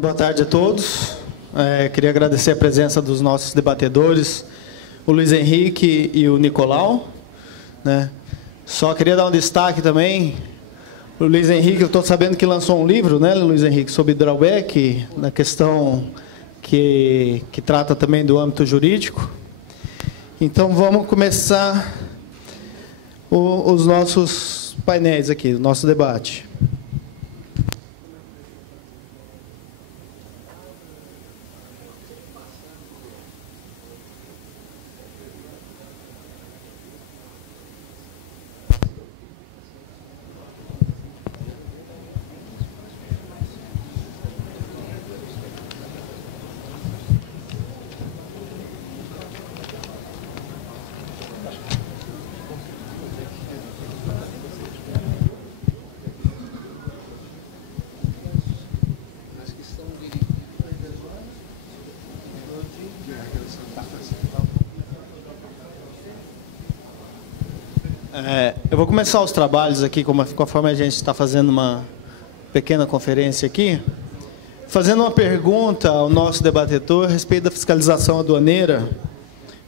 Boa tarde a todos. Queria agradecer a presença dos nossos debatedores, o Luiz Henrique e o Nicolau, né? Só queria dar um destaque também. O Luiz Henrique, eu estou sabendo que lançou um livro, né, Luiz Henrique, sobre drawback, na questão que trata também do âmbito jurídico. Então, vamos começar os nossos painéis aqui, o nosso debate. Eu vou começar os trabalhos aqui, conforme a gente está fazendo uma pequena conferência aqui, fazendo uma pergunta ao nosso debatedor a respeito da fiscalização aduaneira,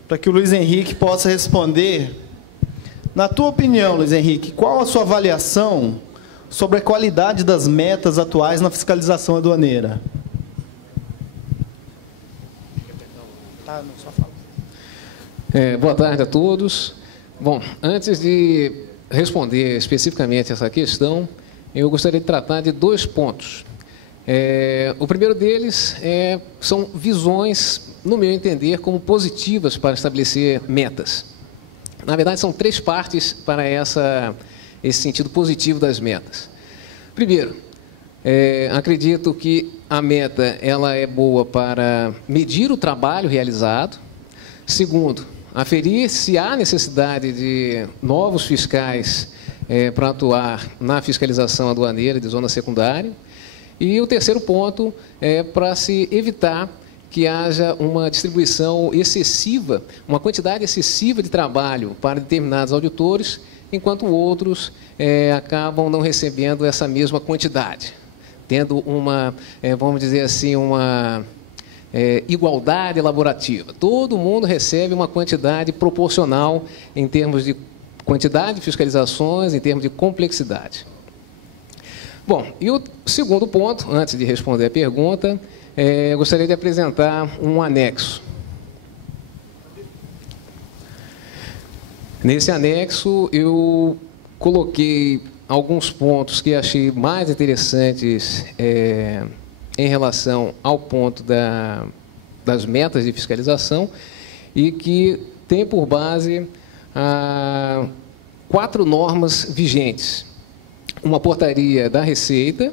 para que o Luiz Henrique possa responder. Na tua opinião, Luiz Henrique, qual a sua avaliação sobre a qualidade das metas atuais na fiscalização aduaneira? Boa tarde a todos. Bom, antes de responder especificamente essa questão, eu gostaria de tratar de dois pontos. O primeiro deles são visões, no meu entender, como positivas para estabelecer metas. Na verdade, são três partes para esse sentido positivo das metas. Primeiro, acredito que a meta ela é boa para medir o trabalho realizado. Segundo, aferir se há necessidade de novos fiscais para atuar na fiscalização aduaneira de zona secundária. E o terceiro ponto é para se evitar que haja uma distribuição excessiva, uma quantidade excessiva de trabalho para determinados auditores, enquanto outros acabam não recebendo essa mesma quantidade, tendo uma, vamos dizer assim, uma igualdade elaborativa. Todo mundo recebe uma quantidade proporcional em termos de quantidade de fiscalizações, em termos de complexidade. Bom, e o segundo ponto, antes de responder a pergunta, eu gostaria de apresentar um anexo. Nesse anexo, eu coloquei alguns pontos que achei mais interessantes em relação ao ponto das metas de fiscalização e que tem por base 4 normas vigentes. Uma portaria da Receita,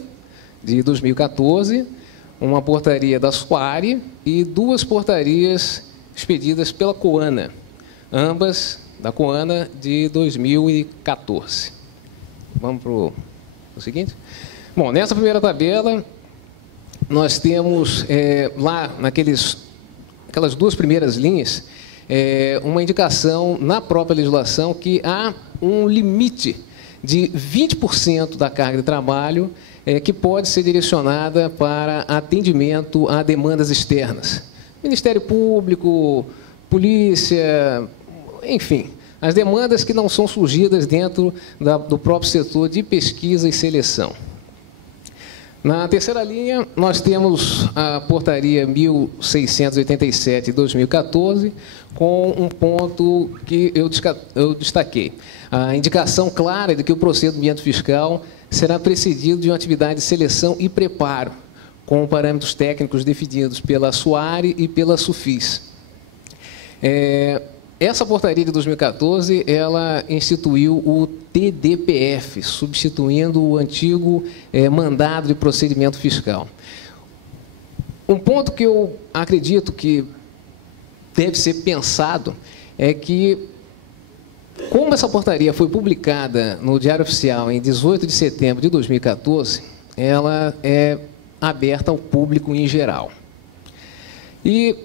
de 2014, uma portaria da SUARE e 2 portarias expedidas pela COANA, ambas da COANA de 2014. Vamos para o seguinte? Bom, nessa primeira tabela, nós temos lá, aquelas 2 primeiras linhas, uma indicação na própria legislação que há um limite de 20% da carga de trabalho que pode ser direcionada para atendimento a demandas externas. Ministério Público, Polícia, enfim, as demandas que não são surgidas dentro do próprio setor de pesquisa e seleção. Na terceira linha, nós temos a portaria 1687 de 2014, com um ponto que eu destaquei. A indicação clara de que o procedimento fiscal será precedido de uma atividade de seleção e preparo, com parâmetros técnicos definidos pela SUARE e pela SUFIS. Essa portaria de 2014, ela instituiu o TDPF, substituindo o antigo mandado de procedimento fiscal. Um ponto que eu acredito que deve ser pensado é que, como essa portaria foi publicada no Diário Oficial em 18 de setembro de 2014, ela é aberta ao público em geral. E,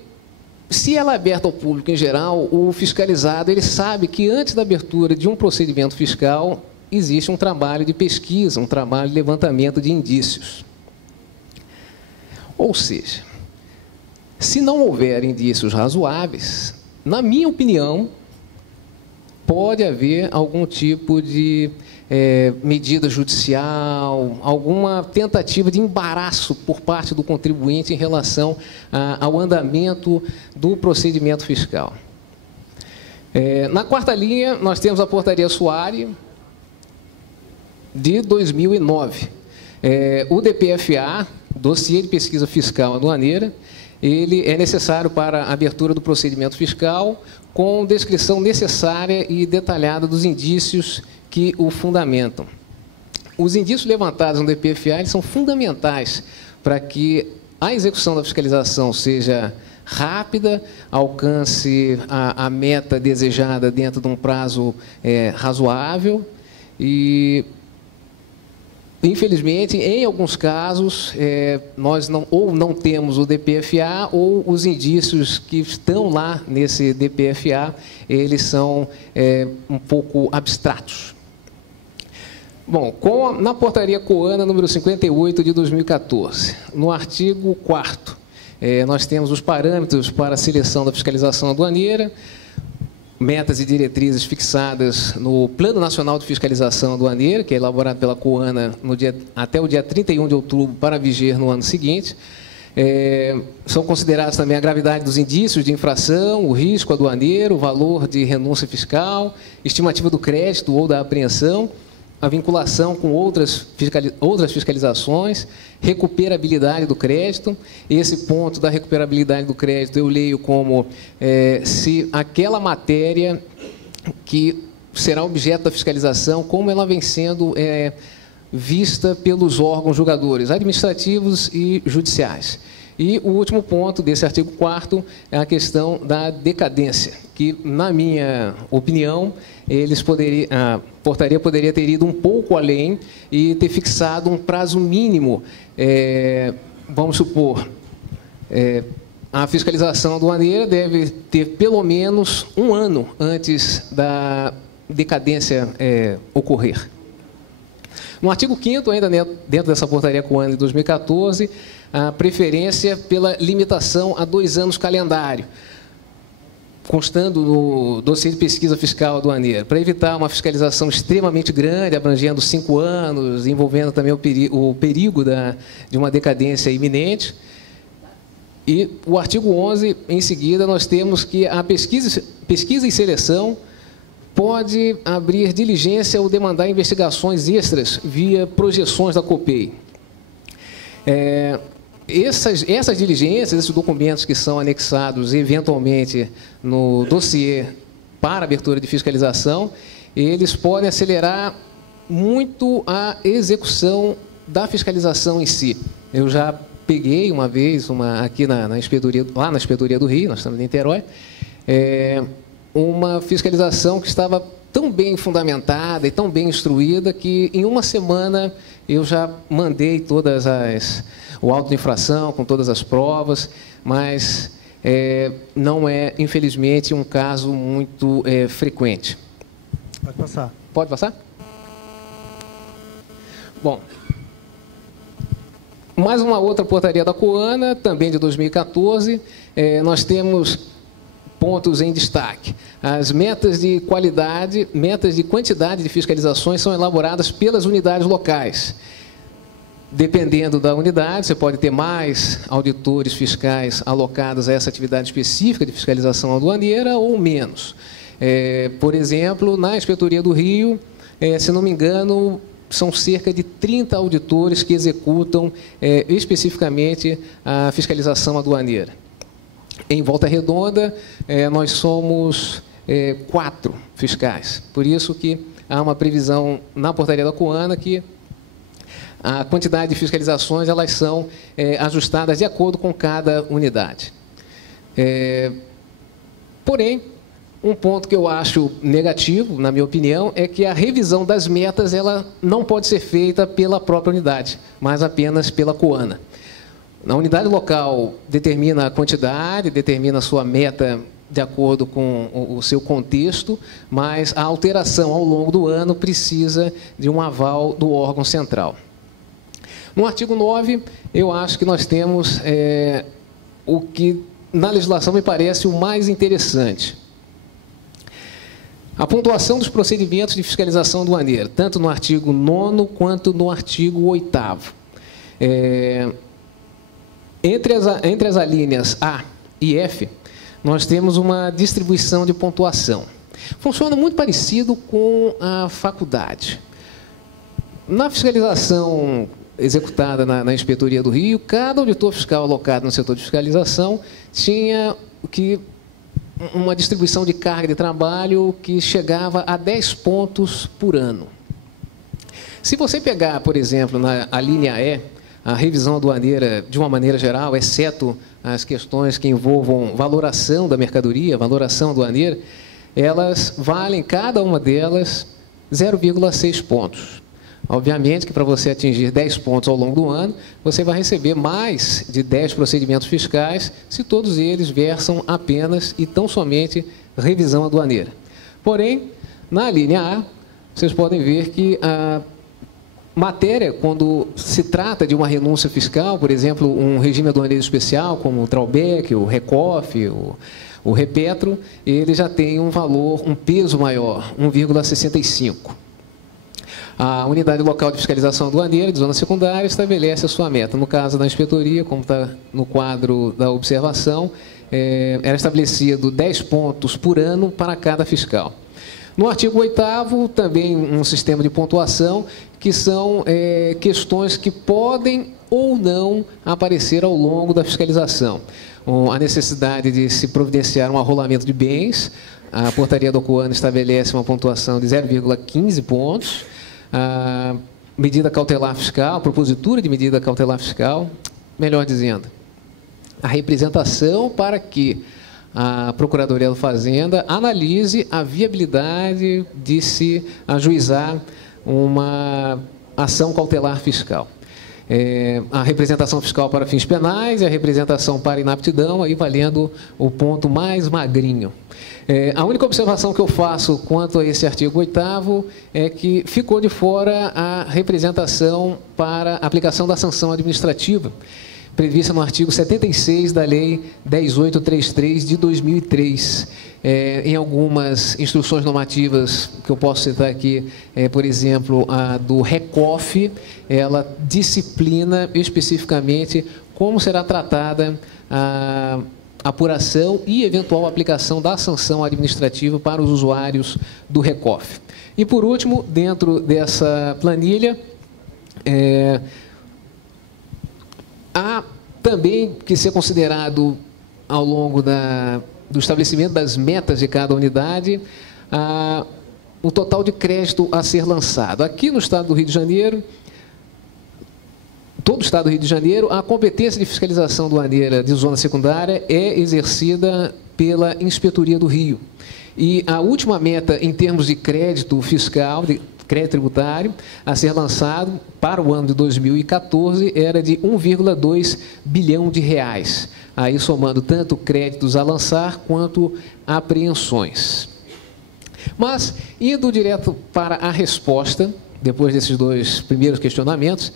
se ela é aberta ao público em geral, o fiscalizado ele sabe que antes da abertura de um procedimento fiscal existe um trabalho de pesquisa, um trabalho de levantamento de indícios. Ou seja, se não houver indícios razoáveis, na minha opinião, pode haver algum tipo de medida judicial, alguma tentativa de embaraço por parte do contribuinte em relação ao andamento do procedimento fiscal. Na quarta linha, nós temos a Portaria Soares de 2009. O DPFA, Dossiê de Pesquisa Fiscal Aduaneira, ele é necessário para a abertura do procedimento fiscal com descrição necessária e detalhada dos indícios que o fundamentam. Os indícios levantados no DPFA eles são fundamentais para que a execução da fiscalização seja rápida, alcance a meta desejada dentro de um prazo razoável e, infelizmente, em alguns casos, nós não temos o DPFA ou os indícios que estão lá nesse DPFA, eles são um pouco abstratos. Bom, na Portaria Coana número 58 de 2014, no artigo 4º, nós temos os parâmetros para a seleção da fiscalização aduaneira, metas e diretrizes fixadas no Plano Nacional de Fiscalização Aduaneira, que é elaborado pela Coana até o dia 31 de outubro para viger no ano seguinte. São considerados também a gravidade dos indícios de infração, o risco aduaneiro, o valor de renúncia fiscal, estimativa do crédito ou da apreensão, a vinculação com outras fiscalizações, recuperabilidade do crédito. Esse ponto da recuperabilidade do crédito eu leio como se aquela matéria que será objeto da fiscalização, como ela vem sendo vista pelos órgãos julgadores administrativos e judiciais. E o último ponto desse artigo 4º é a questão da decadência, que, na minha opinião, a portaria poderia ter ido um pouco além e ter fixado um prazo mínimo. Vamos supor, a fiscalização aduaneira deve ter pelo menos um ano antes da decadência ocorrer. No artigo 5º, ainda dentro dessa portaria Coana de 2014, a preferência pela limitação a 2 anos calendário, constando no dossiê de pesquisa fiscal aduaneira, para evitar uma fiscalização extremamente grande, abrangendo 5 anos, envolvendo também o perigo de uma decadência iminente. E o artigo 11, em seguida, nós temos que a pesquisa e seleção pode abrir diligência ou demandar investigações extras via projeções da COPEI. Essas diligências, esses documentos que são anexados eventualmente no dossiê para abertura de fiscalização, eles podem acelerar muito a execução da fiscalização em si. Eu já peguei uma vez, aqui lá na Inspetoria do Rio, nós estamos em Niterói, uma fiscalização que estava tão bem fundamentada e tão bem instruída que em uma semana eu já mandei o auto de infração com todas as provas, mas não é, infelizmente, um caso muito frequente. Pode passar. Pode passar? Bom, mais uma outra portaria da Coana, também de 2014, nós temos pontos em destaque. As metas de qualidade, metas de quantidade de fiscalizações são elaboradas pelas unidades locais. Dependendo da unidade, você pode ter mais auditores fiscais alocados a essa atividade específica de fiscalização aduaneira ou menos. Por exemplo, na Inspetoria do Rio, se não me engano, são cerca de 30 auditores que executam especificamente a fiscalização aduaneira. Em Volta Redonda, nós somos 4 fiscais. Por isso que há uma previsão na portaria da Coana que a quantidade de fiscalizações elas são ajustadas de acordo com cada unidade. Porém, um ponto que eu acho negativo, na minha opinião, é que a revisão das metas ela não pode ser feita pela própria unidade, mas apenas pela Coana. A unidade local determina a quantidade, determina a sua meta de acordo com o seu contexto, mas a alteração ao longo do ano precisa de um aval do órgão central. No artigo 9, eu acho que nós temos o que na legislação me parece o mais interessante. A pontuação dos procedimentos de fiscalização aduaneira, tanto no artigo 9º quanto no artigo 8º. Entre as alíneas A e F, nós temos uma distribuição de pontuação. Funciona muito parecido com a faculdade. Na fiscalização executada na Inspetoria do Rio, cada auditor fiscal alocado no setor de fiscalização tinha uma distribuição de carga de trabalho que chegava a 10 pontos por ano. Se você pegar, por exemplo, na linha E, a revisão aduaneira, de uma maneira geral, exceto as questões que envolvam valoração da mercadoria, valoração aduaneira, elas valem, cada uma delas, 0,6 pontos. Obviamente que para você atingir 10 pontos ao longo do ano, você vai receber mais de 10 procedimentos fiscais, se todos eles versam apenas e tão somente revisão aduaneira. Porém, na linha A, vocês podem ver que a matéria, quando se trata de uma renúncia fiscal, por exemplo, um regime aduaneiro especial, como o Traubec, o Recof, o Repetro, ele já tem um valor, um peso maior, 1,65. A unidade local de fiscalização aduaneira de zona secundária estabelece a sua meta. No caso da inspetoria, como está no quadro da observação, era estabelecido 10 pontos por ano para cada fiscal. No artigo 8º, também um sistema de pontuação, que são questões que podem ou não aparecer ao longo da fiscalização. A necessidade de se providenciar um arrolamento de bens, a portaria do COAN estabelece uma pontuação de 0,15 pontos, a medida cautelar fiscal, a propositura de medida cautelar fiscal, melhor dizendo, a representação para que a Procuradoria da Fazenda analise a viabilidade de se ajuizar uma ação cautelar fiscal. A representação fiscal para fins penais e a representação para inaptidão, aí valendo o ponto mais magrinho. A única observação que eu faço quanto a esse artigo 8º é que ficou de fora a representação para aplicação da sanção administrativa, prevista no artigo 76 da Lei 10.833 de 2003. Em algumas instruções normativas que eu posso citar aqui, por exemplo, a do Recof, ela disciplina especificamente como será tratada a apuração e eventual aplicação da sanção administrativa para os usuários do Recof. E, por último, dentro dessa planilha, há também que ser considerado, ao longo do estabelecimento das metas de cada unidade, o total de crédito a ser lançado. Aqui no Estado do Rio de Janeiro, todo o Estado do Rio de Janeiro, a competência de fiscalização aduaneira de zona secundária é exercida pela Inspetoria do Rio. E a última meta em termos de crédito fiscal, de crédito tributário, a ser lançado para o ano de 2014 era de 1,2 bilhão de reais, aí somando tanto créditos a lançar quanto apreensões. Mas, indo direto para a resposta, depois desses dois primeiros questionamentos,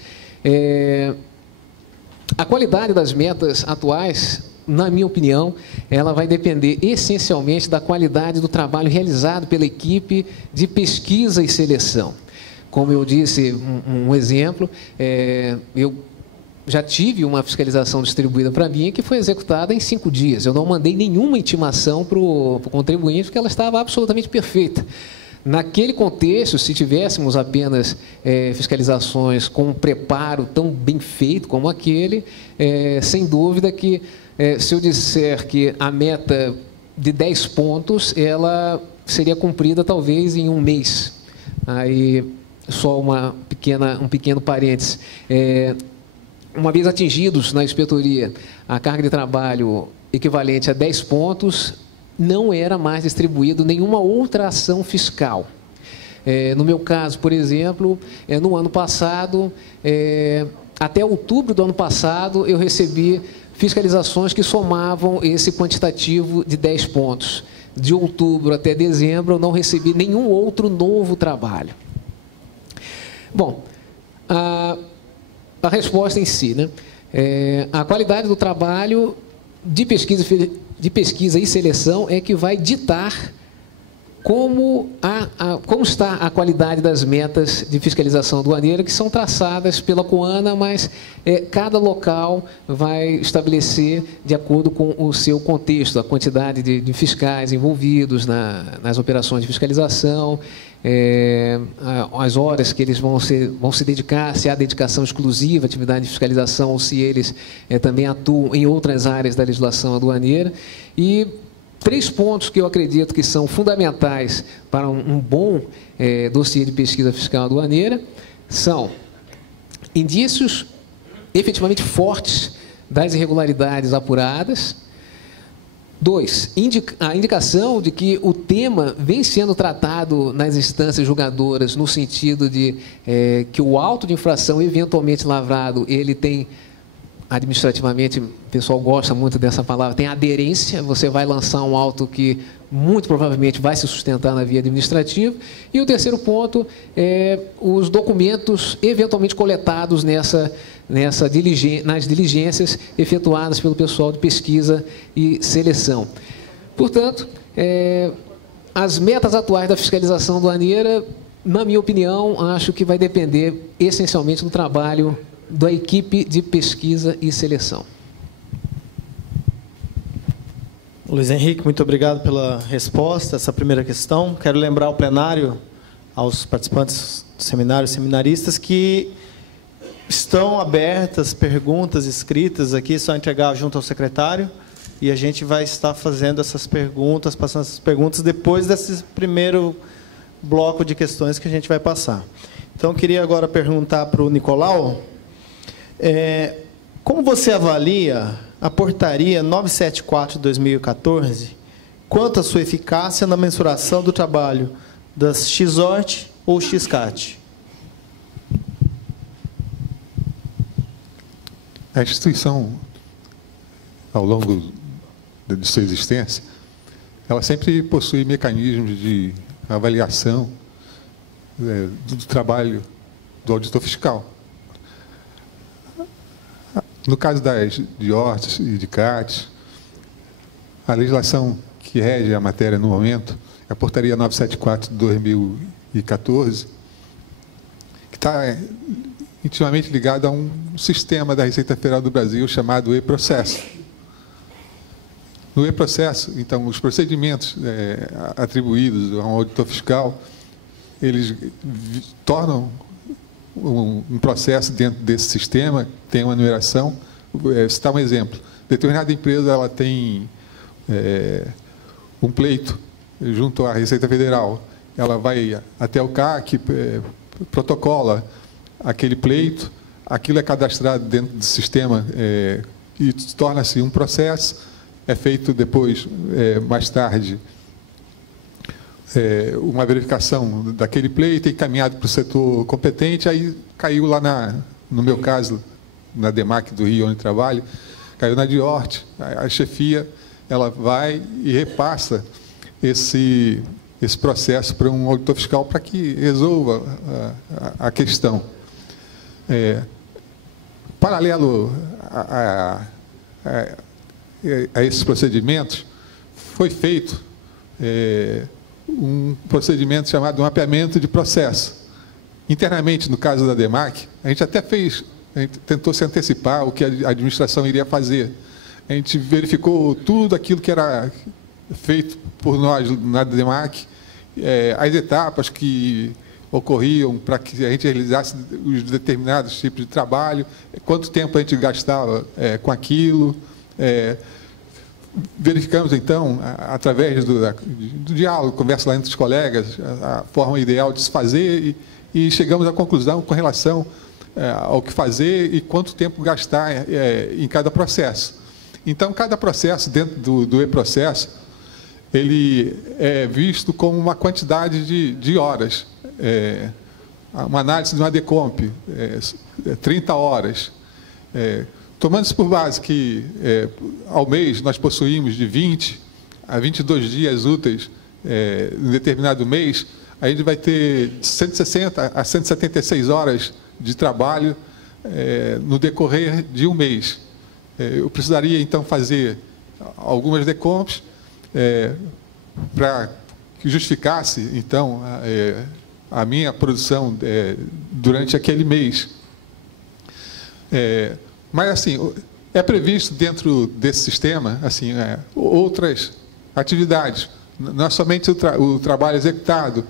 a qualidade das metas atuais, na minha opinião, ela vai depender essencialmente da qualidade do trabalho realizado pela equipe de pesquisa e seleção. Como eu disse, um exemplo, eu já tive uma fiscalização distribuída para mim que foi executada em 5 dias. Eu não mandei nenhuma intimação para o contribuinte, porque ela estava absolutamente perfeita. Naquele contexto, se tivéssemos apenas fiscalizações com um preparo tão bem feito como aquele, sem dúvida que, se eu disser que a meta de 10 pontos, ela seria cumprida talvez em 1 mês. Aí, só um pequeno parênteses. Uma vez atingidos na inspetoria a carga de trabalho equivalente a 10 pontos, não era mais distribuído nenhuma outra ação fiscal. No meu caso, por exemplo, no ano passado, até outubro do ano passado, eu recebi fiscalizações que somavam esse quantitativo de 10 pontos. De outubro até dezembro, eu não recebi nenhum outro novo trabalho. Bom, a resposta em si, né? A qualidade do trabalho de pesquisa e seleção é que vai ditar como está a qualidade das metas de fiscalização aduaneira que são traçadas pela Coana, mas cada local vai estabelecer de acordo com o seu contexto, a quantidade de fiscais envolvidos nas operações de fiscalização, as horas que eles vão se dedicar, se há dedicação exclusiva à atividade de fiscalização ou se eles também atuam em outras áreas da legislação aduaneira. E 3 pontos que eu acredito que são fundamentais para um bom dossiê de pesquisa fiscal aduaneira são indícios efetivamente fortes das irregularidades apuradas. 2, a indicação de que o tema vem sendo tratado nas instâncias julgadoras no sentido de que o auto de infração eventualmente lavrado, ele tem, administrativamente, o pessoal gosta muito dessa palavra, tem aderência, você vai lançar um auto que muito provavelmente vai se sustentar na via administrativa. E o 3º ponto é os documentos eventualmente coletados nas diligências efetuadas pelo pessoal de pesquisa e seleção. Portanto, as metas atuais da fiscalização aduaneira, na minha opinião, acho que vai depender essencialmente do trabalho da equipe de pesquisa e seleção. Luiz Henrique, muito obrigado pela resposta a essa primeira questão. Quero lembrar ao plenário, aos participantes do seminário, seminaristas, que estão abertas perguntas escritas aqui, é só entregar junto ao secretário, e a gente vai estar fazendo essas perguntas, passando essas perguntas depois desse primeiro bloco de questões que a gente vai passar. Então, eu queria agora perguntar para o Nicolau, como você avalia a portaria 974 de 2014 quanto à sua eficácia na mensuração do trabalho das XORT ou XCAT? A instituição, ao longo de sua existência, ela sempre possui mecanismos de avaliação do trabalho do auditor fiscal. No caso das DIORTs e de CATs, a legislação que rege a matéria no momento é a portaria 974 de 2014, que está intimamente ligada a um sistema da Receita Federal do Brasil chamado e-processo. No e-processo, então, os procedimentos atribuídos a um auditor fiscal, eles tornam um processo dentro desse sistema, tem uma numeração. Vou citar um exemplo. Determinada empresa ela tem um pleito junto à Receita Federal. Ela vai até o CAC, protocola aquele pleito, aquilo é cadastrado dentro do sistema e torna-se um processo, é feito depois, mais tarde, uma verificação daquele pleito, encaminhado para o setor competente, aí caiu lá, no meu caso, na DEMAC do Rio, onde trabalho, caiu na DIORT, a chefia, ela vai e repassa esse processo para um auditor fiscal para que resolva a questão. Paralelo a esses procedimentos, foi feito um procedimento chamado mapeamento de processo. Internamente, no caso da DEMAC, a gente tentou se antecipar o que a administração iria fazer. A gente verificou tudo aquilo que era feito por nós na DEMAC, as etapas que ocorriam para que a gente realizasse os determinados tipos de trabalho, quanto tempo a gente gastava com aquilo. Verificamos, então, através do diálogo, conversa lá entre os colegas, a forma ideal de se fazer e chegamos à conclusão com relação ao que fazer e quanto tempo gastar em cada processo. Então, cada processo dentro do e-processo, ele é visto como uma quantidade de horas. Uma análise de uma DECOMP, 30 horas. Tomando-se por base que, ao mês, nós possuímos de 20 a 22 dias úteis em determinado mês, a gente vai ter de 160 a 176 horas de trabalho no decorrer de um mês. Eu precisaria, então, fazer algumas decompes para que justificasse, então, a minha produção durante aquele mês. Mas, assim, é previsto dentro desse sistema, assim, outras atividades. Não é somente o trabalho executado.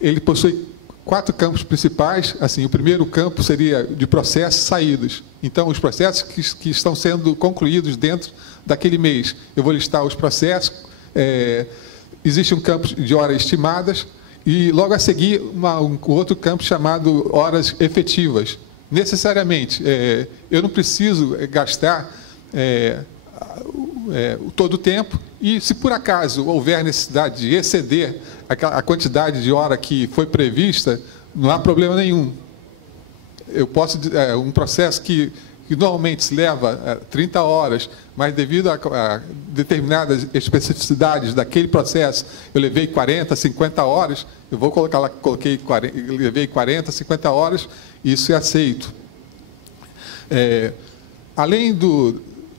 Ele possui 4 campos principais. Assim, o primeiro campo seria de processos saídos. Então, os processos que estão sendo concluídos dentro daquele mês. Eu vou listar os processos. Existe um campo de horas estimadas e, logo a seguir, um outro campo chamado horas efetivas. Necessariamente, eu não preciso gastar todo o tempo e, se por acaso houver necessidade de exceder a quantidade de hora que foi prevista, não há problema nenhum. Eu posso, um processo que normalmente se leva 30 horas, mas devido a determinadas especificidades daquele processo, eu levei 40, 50 horas, eu vou colocar lá, levei 40, 50 horas, isso é aceito. Além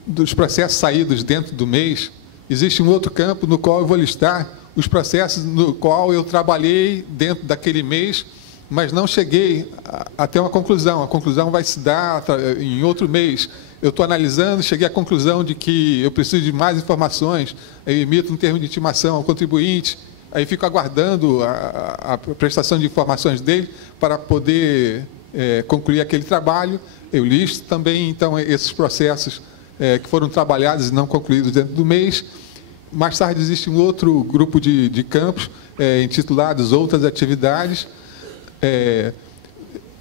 dos processos saídos dentro do mês, existe um outro campo no qual eu vou listar os processos no qual eu trabalhei dentro daquele mês, mas não cheguei até uma conclusão. A conclusão vai se dar em outro mês. Eu estou analisando, cheguei à conclusão de que eu preciso de mais informações, eu emito um termo de intimação ao contribuinte, aí fico aguardando a prestação de informações dele para poder concluir aquele trabalho. Eu listo também, então, esses processos que foram trabalhados e não concluídos dentro do mês. Mais tarde, existe um outro grupo de campos, intitulados Outras Atividades,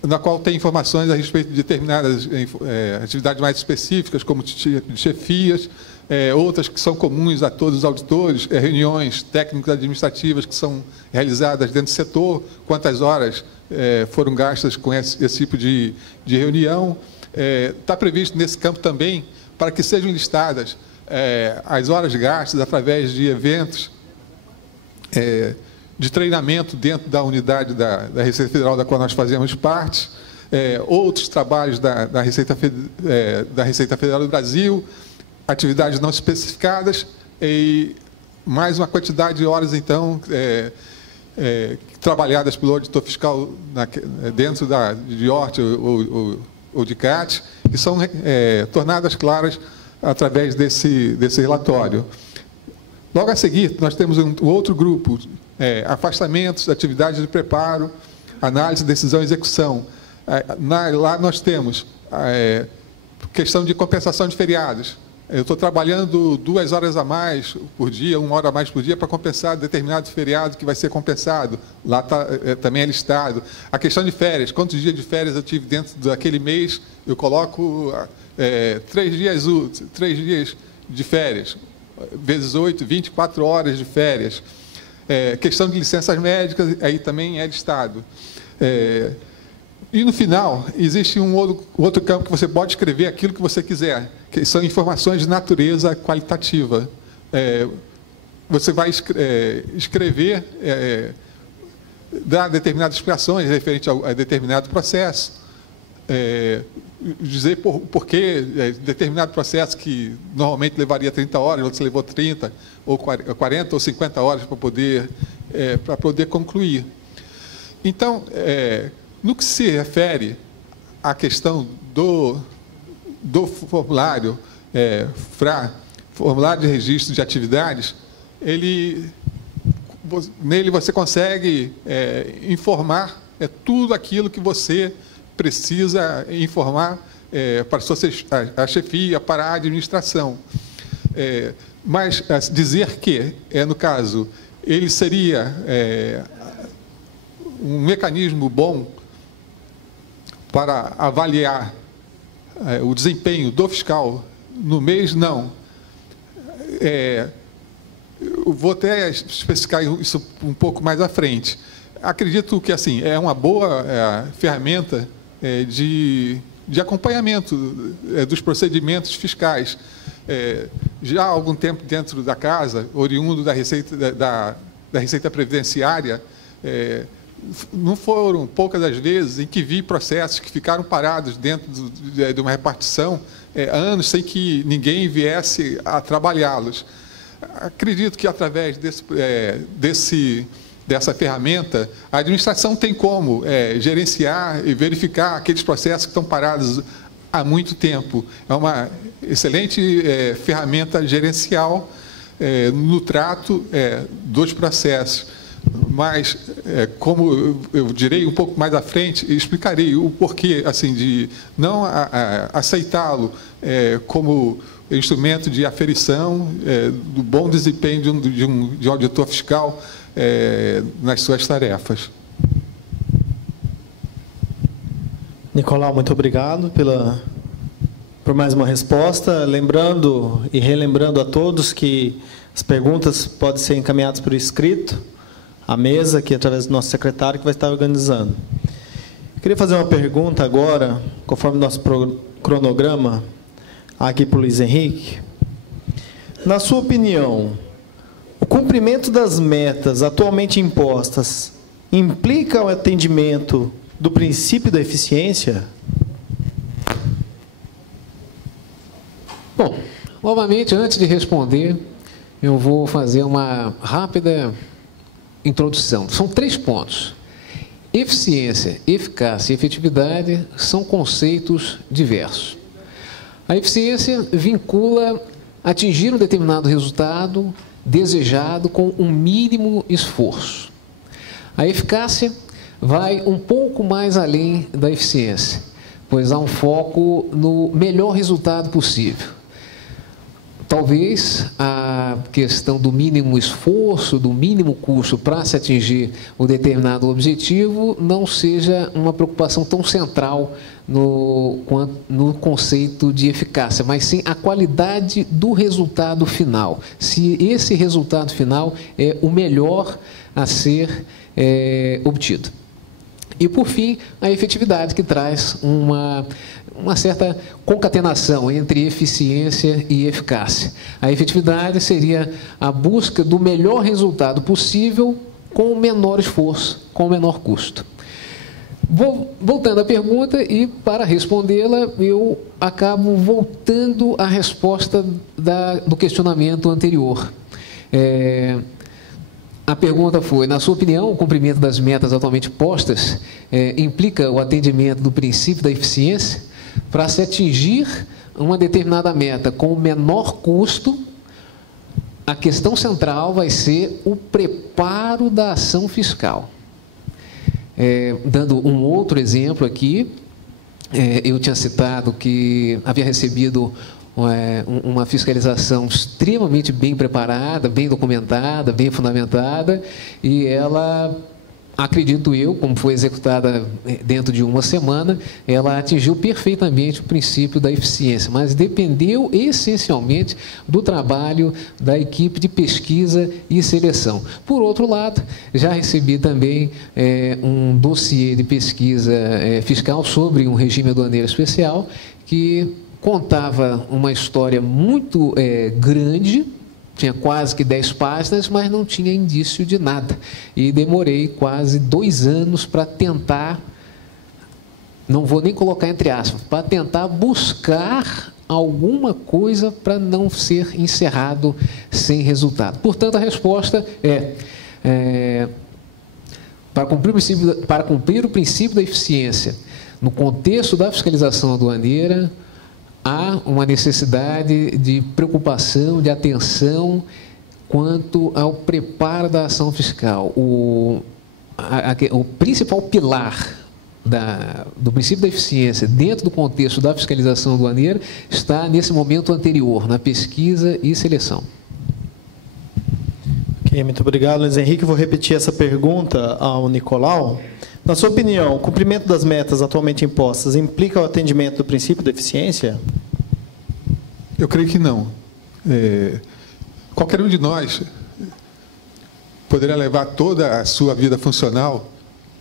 na qual tem informações a respeito de determinadas atividades mais específicas, como de chefias, outras que são comuns a todos os auditores, reuniões técnicas administrativas que são realizadas dentro do setor, quantas horas foram gastas com esse tipo de reunião. Está previsto nesse campo também para que sejam listadas as horas gastas através de eventos de treinamento dentro da unidade da Receita Federal, da qual nós fazemos parte, outros trabalhos da Receita Federal do Brasil, atividades não especificadas e mais uma quantidade de horas, então, trabalhadas pelo auditor fiscal dentro de ORT ou de CAT, que são tornadas claras através desse relatório. Logo a seguir, nós temos um outro grupo, afastamentos, atividades de preparo, análise, decisão e execução. Lá nós temos questão de compensação de feriados. Eu estou trabalhando 2 horas a mais por dia, 1 hora a mais por dia, para compensar determinado feriado que vai ser compensado. Lá também é listado. A questão de férias, quantos dias de férias eu tive dentro daquele mês, eu coloco 3 dias de férias, vezes 8, 24 horas de férias. Questão de licenças médicas, aí também é listado. E, no final, existe um outro campo que você pode escrever aquilo que você quiser, que são informações de natureza qualitativa. Você vai escrever, dar determinadas explicações referente a determinado processo, dizer por que determinado processo que normalmente levaria 30 horas, você levou 30, ou 40 ou 50 horas para poder concluir. Então, no que se refere à questão do formulário FRA, Formulário de Registro de Atividades, nele você consegue informar tudo aquilo que você precisa informar para a chefia, para a administração. Mas dizer que, no caso, ele seria um mecanismo bom para avaliar o desempenho do fiscal no mês, não. Eu vou até especificar isso um pouco mais à frente. Acredito que assim é uma boa ferramenta de acompanhamento dos procedimentos fiscais. Já há algum tempo dentro da casa, oriundo da Receita Previdenciária, não foram poucas as vezes em que vi processos que ficaram parados dentro de uma repartição anos sem que ninguém viesse a trabalhá-los. Acredito que através dessa ferramenta, a administração tem como gerenciar e verificar aqueles processos que estão parados há muito tempo. É uma excelente ferramenta gerencial no trato dos processos. Mas, como eu direi um pouco mais à frente, explicarei o porquê assim, de não aceitá-lo como instrumento de aferição do bom desempenho de um auditor fiscal nas suas tarefas. Nicolau, muito obrigado por mais uma resposta. Lembrando e relembrando a todos que as perguntas podem ser encaminhadas por escrito à mesa, aqui através do nosso secretário, que vai estar organizando. Eu queria fazer uma pergunta agora, conforme nosso cronograma, aqui para o Luiz Henrique. Na sua opinião, o cumprimento das metas atualmente impostas implica o atendimento do princípio da eficiência? Bom, novamente, antes de responder, eu vou fazer uma rápida introdução. São 3 pontos. Eficiência, eficácia e efetividade são conceitos diversos. A eficiência vincula atingir um determinado resultado desejado com um mínimo esforço. A eficácia vai um pouco mais além da eficiência, pois há um foco no melhor resultado possível. Talvez a questão do mínimo esforço, do mínimo custo para se atingir um determinado objetivo não seja uma preocupação tão central no conceito de eficácia, mas sim a qualidade do resultado final. Se esse resultado final é o melhor a ser obtido. E, por fim, a efetividade, que traz uma certa concatenação entre eficiência e eficácia. A efetividade seria a busca do melhor resultado possível com o menor esforço, com o menor custo. Voltando à pergunta, e para respondê-la, eu acabo voltando à resposta do questionamento anterior. A pergunta foi, na sua opinião, o cumprimento das metas atualmente postas implica o atendimento do princípio da eficiência? Para se atingir uma determinada meta com o menor custo, a questão central vai ser o preparo da ação fiscal. Dando um outro exemplo aqui, eu tinha citado que havia recebido uma fiscalização extremamente bem preparada, bem documentada, bem fundamentada, e ela, acredito eu, como foi executada dentro de uma semana, ela atingiu perfeitamente o princípio da eficiência, mas dependeu essencialmente do trabalho da equipe de pesquisa e seleção. Por outro lado, já recebi também um dossiê de pesquisa fiscal sobre um regime aduaneiro especial, que contava uma história muito grande, tinha quase que 10 páginas, mas não tinha indício de nada. E demorei quase 2 anos para tentar, não vou nem colocar entre aspas, para tentar buscar alguma coisa para não ser encerrado sem resultado. Portanto, a resposta para cumprir o princípio da eficiência no contexto da fiscalização aduaneira, há uma necessidade de preocupação, de atenção quanto ao preparo da ação fiscal. O principal pilar do princípio da eficiência dentro do contexto da fiscalização aduaneira está nesse momento anterior, na pesquisa e seleção. Ok, muito obrigado, Luiz Henrique. Vou repetir essa pergunta ao Nicolau. Na sua opinião, o cumprimento das metas atualmente impostas implica o atendimento do princípio da eficiência? Eu creio que não. Qualquer um de nós poderia levar toda a sua vida funcional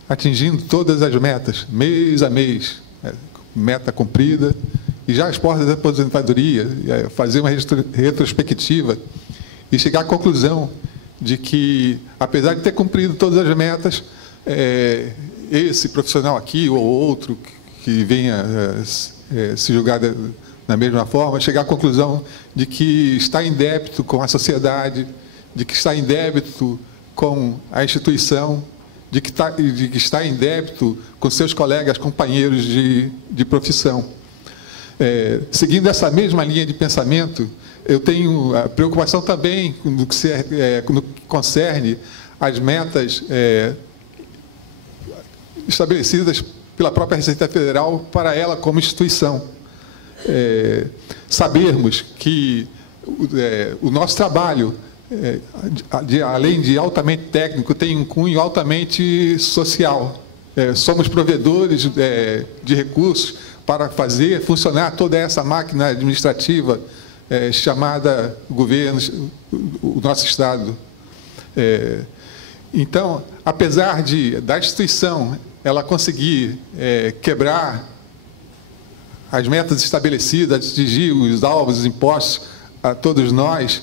atingindo todas as metas, mês a mês, meta cumprida, e já às portas da aposentadoria, fazer uma retrospectiva e chegar à conclusão de que, apesar de ter cumprido todas as metas, esse profissional aqui ou outro que venha se julgar da mesma forma, chegar à conclusão de que está em débito com a sociedade, de que está em débito com a instituição, de que está em débito com seus colegas, companheiros de profissão. Seguindo essa mesma linha de pensamento, eu tenho a preocupação também no que concerne às metas estabelecidas pela própria Receita Federal para ela como instituição. Sabermos que o nosso trabalho, além de altamente técnico, tem um cunho altamente social. Somos provedores de recursos para fazer funcionar toda essa máquina administrativa chamada governo, o nosso Estado. Então, apesar da instituição ela conseguir quebrar as metas estabelecidas, atingir os alvos, os impostos a todos nós,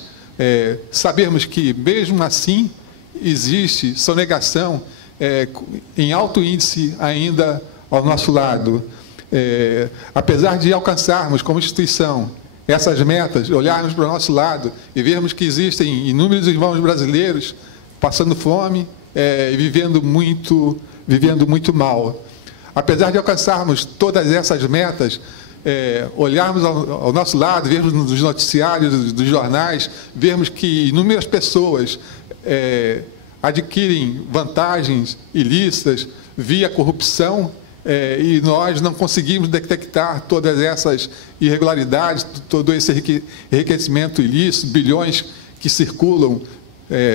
sabermos que, mesmo assim, existe sonegação em alto índice ainda ao nosso lado. Apesar de alcançarmos, como instituição, essas metas, olharmos para o nosso lado e vermos que existem inúmeros irmãos brasileiros passando fome e vivendo muito mal. Apesar de alcançarmos todas essas metas, olharmos ao nosso lado, vermos nos noticiários dos jornais, vermos que inúmeras pessoas adquirem vantagens ilícitas via corrupção, e nós não conseguimos detectar todas essas irregularidades, todo esse enriquecimento ilícito, bilhões que circulam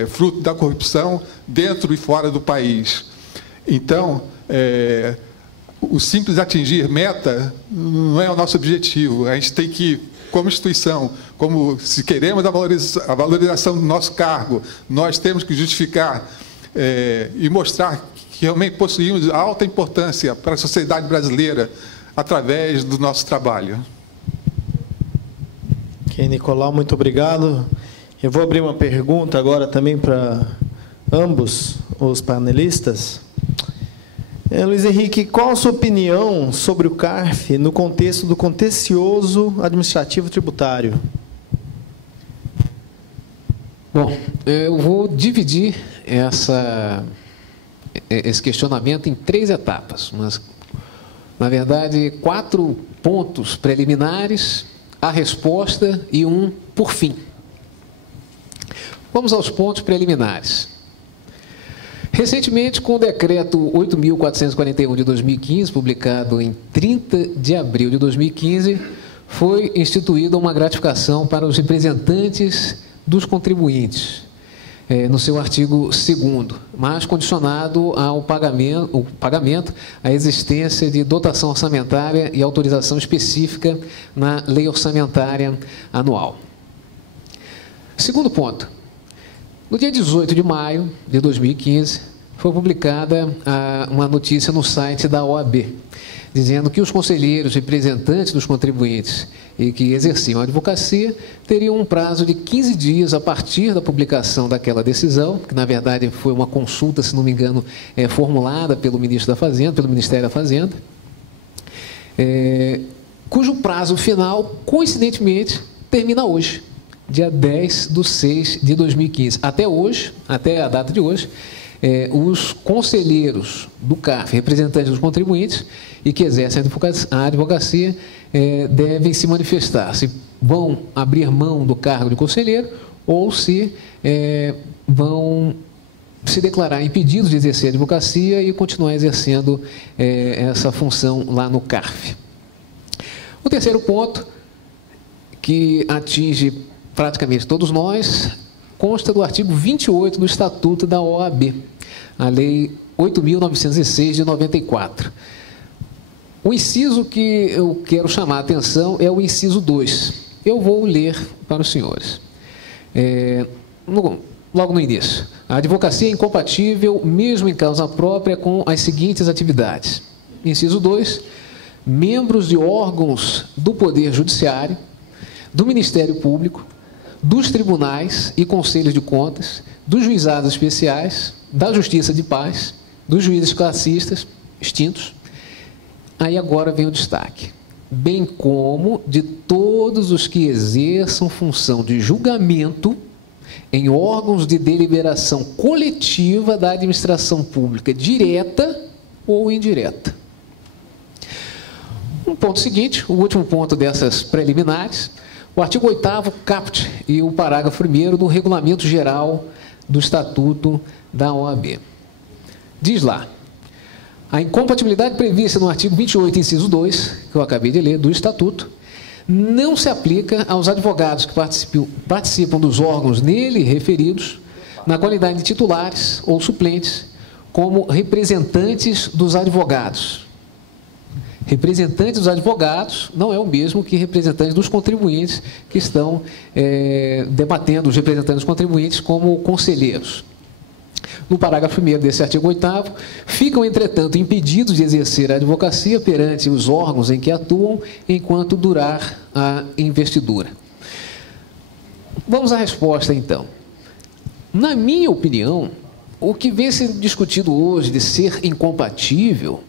fruto da corrupção dentro e fora do país. Então, o simples atingir meta não é o nosso objetivo. A gente tem que, como instituição, se queremos a valorização do nosso cargo, nós temos que justificar e mostrar que realmente possuímos alta importância para a sociedade brasileira através do nosso trabalho. Ok, Nicolau, muito obrigado. Eu vou abrir uma pergunta agora também para ambos os panelistas. Luiz Henrique, qual a sua opinião sobre o CARF no contexto do contencioso administrativo tributário? Bom, eu vou dividir esse questionamento em 3 etapas, mas, na verdade, 4 pontos preliminares, a resposta e um por fim. Vamos aos pontos preliminares. Recentemente, com o decreto 8.441 de 2015, publicado em 30 de abril de 2015, foi instituída uma gratificação para os representantes dos contribuintes, no seu artigo 2º, mas condicionado ao pagamento, à existência de dotação orçamentária e autorização específica na lei orçamentária anual. Segundo ponto, no dia 18 de maio de 2015, foi publicada uma notícia no site da OAB, dizendo que os conselheiros representantes dos contribuintes e que exerciam a advocacia teriam um prazo de 15 dias a partir da publicação daquela decisão, que na verdade foi uma consulta, se não me engano, formulada pelo ministro da Fazenda, pelo Ministério da Fazenda, cujo prazo final, coincidentemente, termina hoje, dia 10/6 de 2015. Até hoje, até a data de hoje, os conselheiros do CARF, representantes dos contribuintes, e que exercem a advocacia, devem se manifestar se vão abrir mão do cargo de conselheiro ou se vão se declarar impedidos de exercer a advocacia e continuar exercendo essa função lá no CARF. O terceiro ponto, que atinge praticamente todos nós, consta do artigo 28 do Estatuto da OAB, a Lei 8.906 de 94. O inciso que eu quero chamar a atenção é o inciso 2. Eu vou ler para os senhores. Logo no início. A advocacia é incompatível, mesmo em causa própria, com as seguintes atividades. Inciso 2. Membros de órgãos do Poder Judiciário, do Ministério Público, dos tribunais e conselhos de contas, dos juizados especiais, da Justiça de Paz, dos juízes classistas extintos. Aí agora vem o destaque. Bem como de todos os que exerçam função de julgamento em órgãos de deliberação coletiva da administração pública, direta ou indireta. Um ponto seguinte, o último ponto dessas preliminares, o artigo 8º caput e o parágrafo 1º do Regulamento Geral do Estatuto da OAB. Diz lá: a incompatibilidade prevista no artigo 28, inciso 2, que eu acabei de ler, do Estatuto, não se aplica aos advogados que participam dos órgãos nele referidos, na qualidade de titulares ou suplentes, como representantes dos advogados. Representantes dos advogados não é o mesmo que representantes dos contribuintes que estão debatendo, os representantes dos contribuintes como conselheiros. No parágrafo 1º desse artigo 8º, ficam, entretanto, impedidos de exercer a advocacia perante os órgãos em que atuam, enquanto durar a investidura. Vamos à resposta, então. Na minha opinião, o que vem sendo discutido hoje de ser incompatível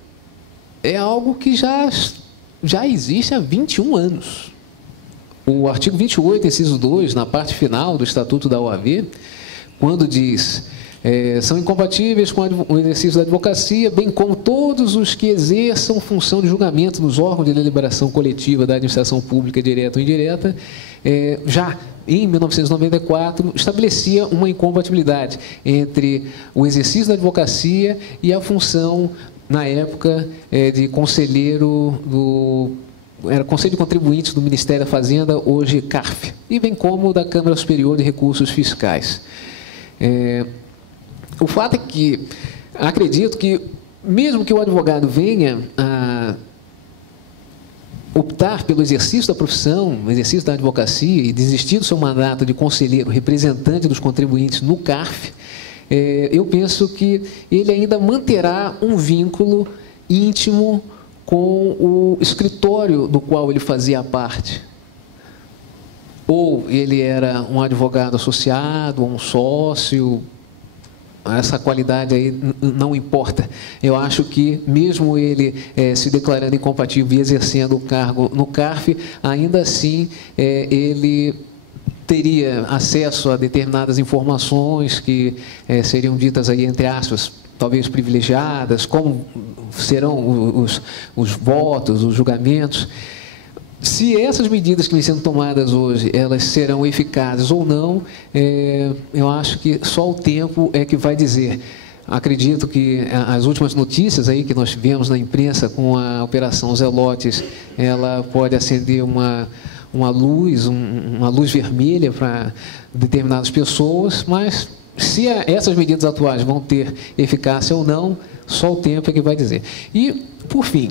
é algo que já existe há 21 anos. O artigo 28, inciso 2, na parte final do Estatuto da OAB, quando diz: são incompatíveis com o exercício da advocacia, bem como todos os que exerçam função de julgamento nos órgãos de deliberação coletiva da administração pública, direta ou indireta, já em 1994, estabelecia uma incompatibilidade entre o exercício da advocacia e a função, na época, de conselheiro era Conselho de Contribuintes do Ministério da Fazenda, hoje CARF, e bem como da Câmara Superior de Recursos Fiscais. O fato é que acredito que, mesmo que o advogado venha a optar pelo exercício da profissão, o exercício da advocacia e desistir do seu mandato de conselheiro representante dos contribuintes no CARF, eu penso que ele ainda manterá um vínculo íntimo com o escritório do qual ele fazia parte. Ou ele era um advogado associado, ou um sócio. Essa qualidade aí não importa. Eu acho que, mesmo ele se declarando incompatível e exercendo o cargo no CARF, ainda assim ele teria acesso a determinadas informações que seriam ditas aí, entre aspas, talvez privilegiadas, como serão os votos, os julgamentos. Se essas medidas que vêm sendo tomadas hoje, elas serão eficazes ou não, eu acho que só o tempo é que vai dizer. Acredito que as últimas notícias aí que nós tivemos na imprensa com a Operação Zelotes, ela pode acender uma luz vermelha para determinadas pessoas, mas se essas medidas atuais vão ter eficácia ou não, só o tempo é que vai dizer. E, por fim,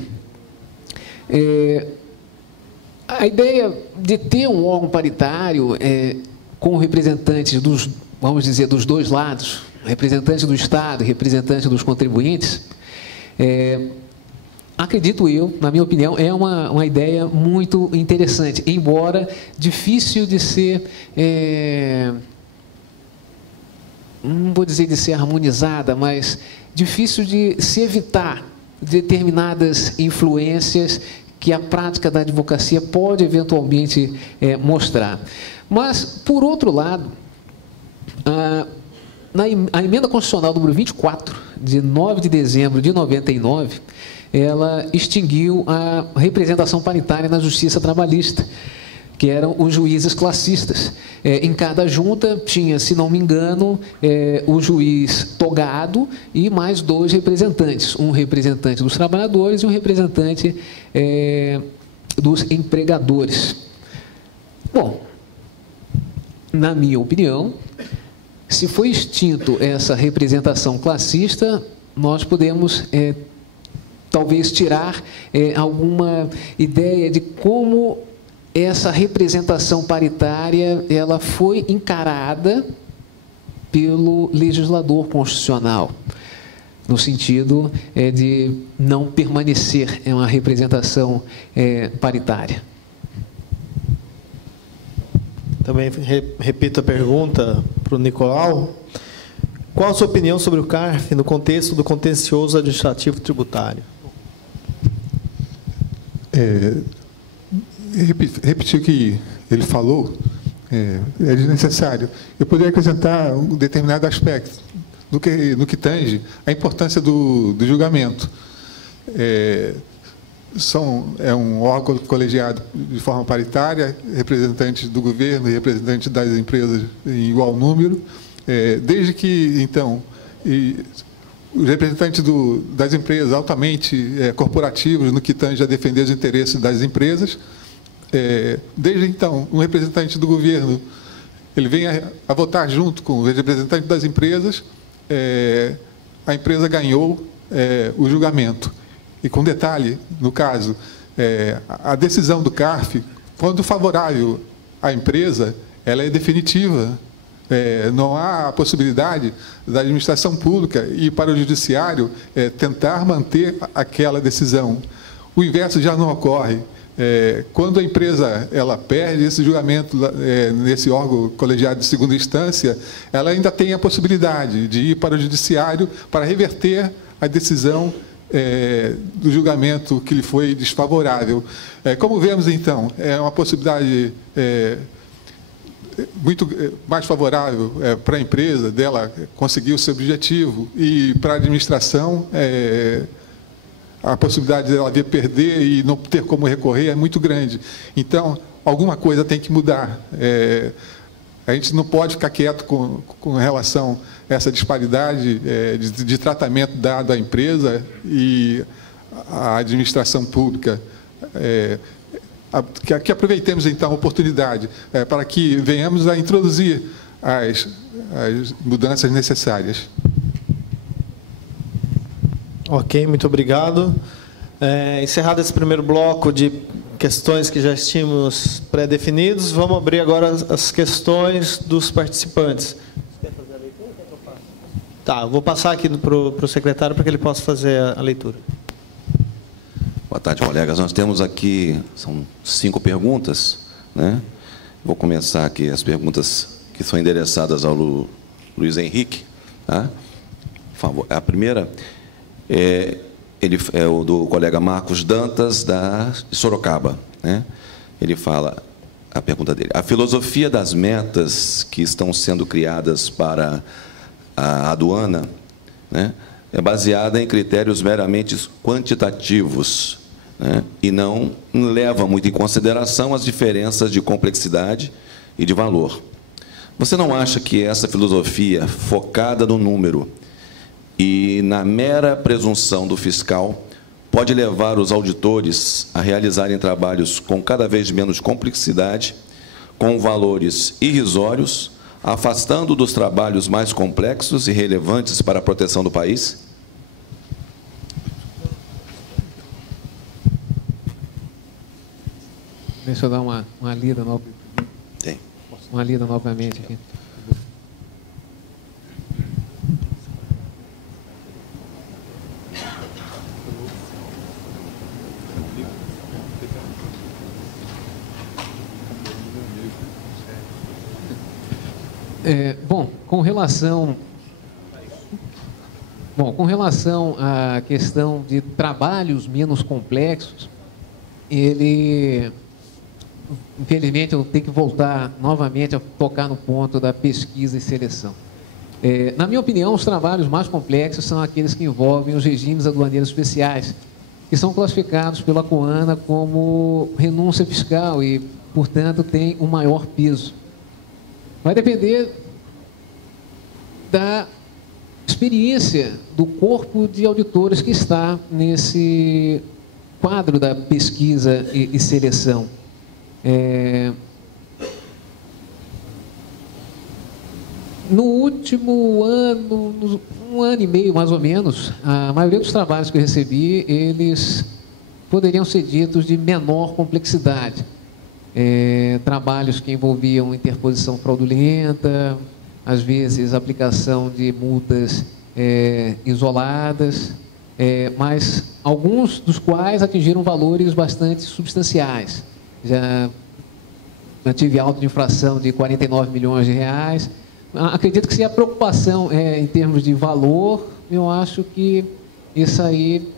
a ideia de ter um órgão paritário com representantes dos, vamos dizer, dos dois lados, representante do Estado e representante dos contribuintes, acredito eu, na minha opinião, é uma ideia muito interessante, embora difícil de ser, não vou dizer de ser harmonizada, mas difícil de se evitar determinadas influências que a prática da advocacia pode eventualmente mostrar. Mas, por outro lado, a emenda constitucional número 24, de 9 de dezembro de 99, ela extinguiu a representação paritária na justiça trabalhista, que eram os juízes classistas. Em cada junta tinha, se não me engano, o juiz togado e mais 2 representantes, um representante dos trabalhadores e um representante dos empregadores. Bom, na minha opinião, se foi extinto essa representação classista, nós podemos talvez tirar alguma ideia de como essa representação paritária ela foi encarada pelo legislador constitucional, no sentido de não permanecer em uma representação paritária. Também repito a pergunta para o Nicolau. Qual a sua opinião sobre o CARF no contexto do contencioso administrativo tributário? Repetir o que ele falou é desnecessário. Eu poderia acrescentar um determinado aspecto no que tange a importância do julgamento. É um órgão colegiado de forma paritária, representantes do governo e representantes das empresas em igual número, desde que, então, os representantes das empresas altamente corporativos no que tange a defender os interesses das empresas, desde então, um representante do governo, ele vem a votar junto com os representantes das empresas, a empresa ganhou o julgamento. E com detalhe, no caso, a decisão do CARF, quando favorável à empresa, ela é definitiva. Não há a possibilidade da administração pública ir para o judiciário tentar manter aquela decisão. O inverso já não ocorre. Quando a empresa ela perde esse julgamento nesse órgão colegiado de segunda instância, ela ainda tem a possibilidade de ir para o judiciário para reverter a decisão do julgamento que lhe foi desfavorável. Como vemos, então, é uma possibilidade muito mais favorável para a empresa dela conseguir o seu objetivo, e para a administração a possibilidade dela de perder e não ter como recorrer é muito grande. Então, alguma coisa tem que mudar. A gente não pode ficar quieto com relação a essa disparidade de tratamento dado à empresa e à administração pública. Que aproveitemos, então, a oportunidade para que venhamos a introduzir as mudanças necessárias. Ok, muito obrigado. Encerrado esse primeiro bloco de questões que já tínhamos pré-definidos, vamos abrir agora as questões dos participantes. Quer fazer a leitura ou quer que eu faça? Tá, eu vou passar aqui para o secretário para que ele possa fazer a leitura. Boa tarde, colegas. Nós temos aqui, são 5 perguntas, né? Vou começar aqui as perguntas que são endereçadas ao Luiz Henrique. Tá? Por favor. A primeira ele é o do colega Marcos Dantas, de Sorocaba, né? Ele fala, a pergunta dele: a filosofia das metas que estão sendo criadas para a aduana, né, é baseada em critérios meramente quantitativos, né, e não leva muito em consideração as diferenças de complexidade e de valor. Você não acha que essa filosofia focada no número e na mera presunção do fiscal pode levar os auditores a realizarem trabalhos com cada vez menos complexidade, com valores irrisórios, afastando dos trabalhos mais complexos e relevantes para a proteção do país? Deixa eu dar uma lida nova. Tem. Uma lida novamente aqui. Bom, com relação à questão de trabalhos menos complexos, infelizmente, eu tenho que voltar novamente a tocar no ponto da pesquisa e seleção. Na minha opinião, os trabalhos mais complexos são aqueles que envolvem os regimes aduaneiros especiais, que são classificados pela COANA como renúncia fiscal e, portanto, têm um maior peso. Vai depender da experiência do corpo de auditores que está nesse quadro da pesquisa e seleção. No último ano, um ano e meio mais ou menos, a maioria dos trabalhos que eu recebi, eles poderiam ser ditos de menor complexidade. Trabalhos que envolviam interposição fraudulenta, às vezes aplicação de multas isoladas, mas alguns dos quais atingiram valores bastante substanciais. Já tive auto de infração de 49 milhões de reais, Acredito que se a preocupação é em termos de valor, eu acho que isso aí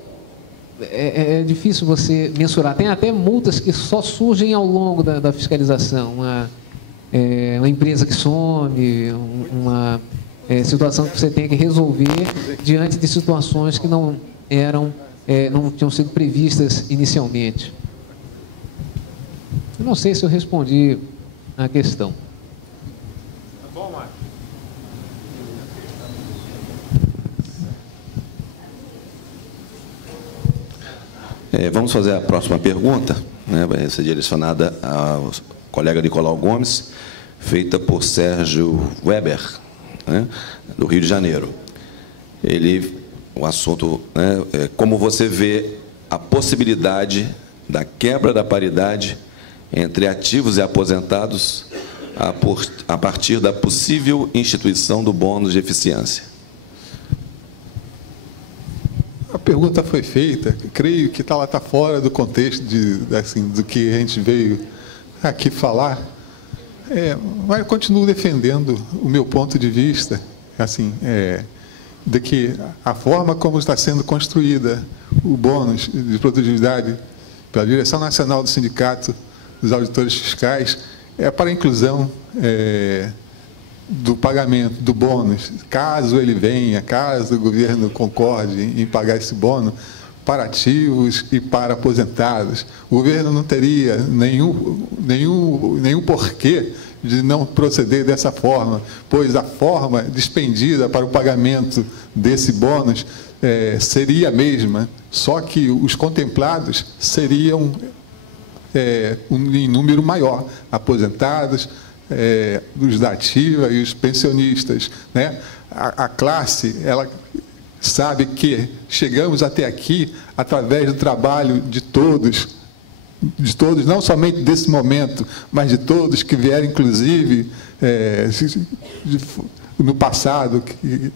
é difícil você mensurar. Tem até multas que só surgem ao longo da fiscalização. Uma empresa que some, uma situação que você tem que resolver diante de situações que não tinham sido previstas inicialmente. Eu não sei se eu respondi a questão. Tá bom, Marcos. Vamos fazer a próxima pergunta, né? Vai ser direcionada ao colega Nicolau Gomes, feita por Sérgio Weber, né, do Rio de Janeiro. O assunto, né, é como você vê a possibilidade da quebra da paridade entre ativos e aposentados a partir da possível instituição do bônus de eficiência. A pergunta foi feita, creio que ela está fora do contexto do que a gente veio aqui falar, mas eu continuo defendendo o meu ponto de vista, de que a forma como está sendo construída o bônus de produtividade pela Direção Nacional do Sindicato dos Auditores Fiscais é para a inclusão do pagamento do bônus, caso ele venha, caso o governo concorde em pagar esse bônus para ativos e para aposentados. O governo não teria nenhum porquê de não proceder dessa forma, pois a forma despendida para o pagamento desse bônus seria a mesma, só que os contemplados seriam em número maior, aposentados, os da ativa e os pensionistas, né? A classe, ela sabe que chegamos até aqui através do trabalho de todos, não somente desse momento, mas de todos que vieram, inclusive, no passado, que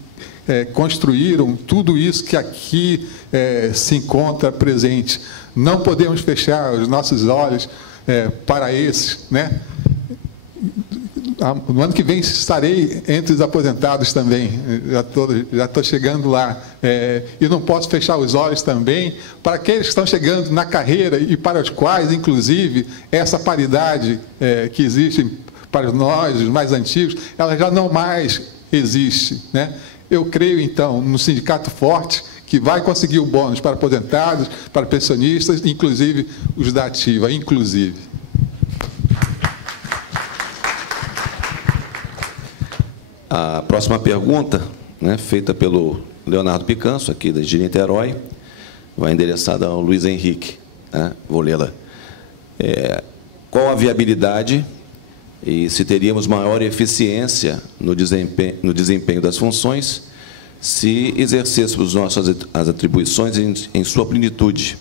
construíram tudo isso que aqui se encontra presente. Não podemos fechar os nossos olhos para esses, né? No ano que vem estarei entre os aposentados também, já estou chegando lá, e não posso fechar os olhos também para aqueles que estão chegando na carreira e para os quais, inclusive, essa paridade que existe para nós, os mais antigos, ela já não mais existe, né? Eu creio, então, no sindicato forte, que vai conseguir o bônus para aposentados, para pensionistas, inclusive os da ativa, inclusive. A próxima pergunta, né, feita pelo Leonardo Picanso, aqui de Niterói, vai endereçada ao Luiz Henrique, né? Vou lê-la. Qual a viabilidade e se teríamos maior eficiência no desempenho das funções se exercêssemos as atribuições em sua plenitude?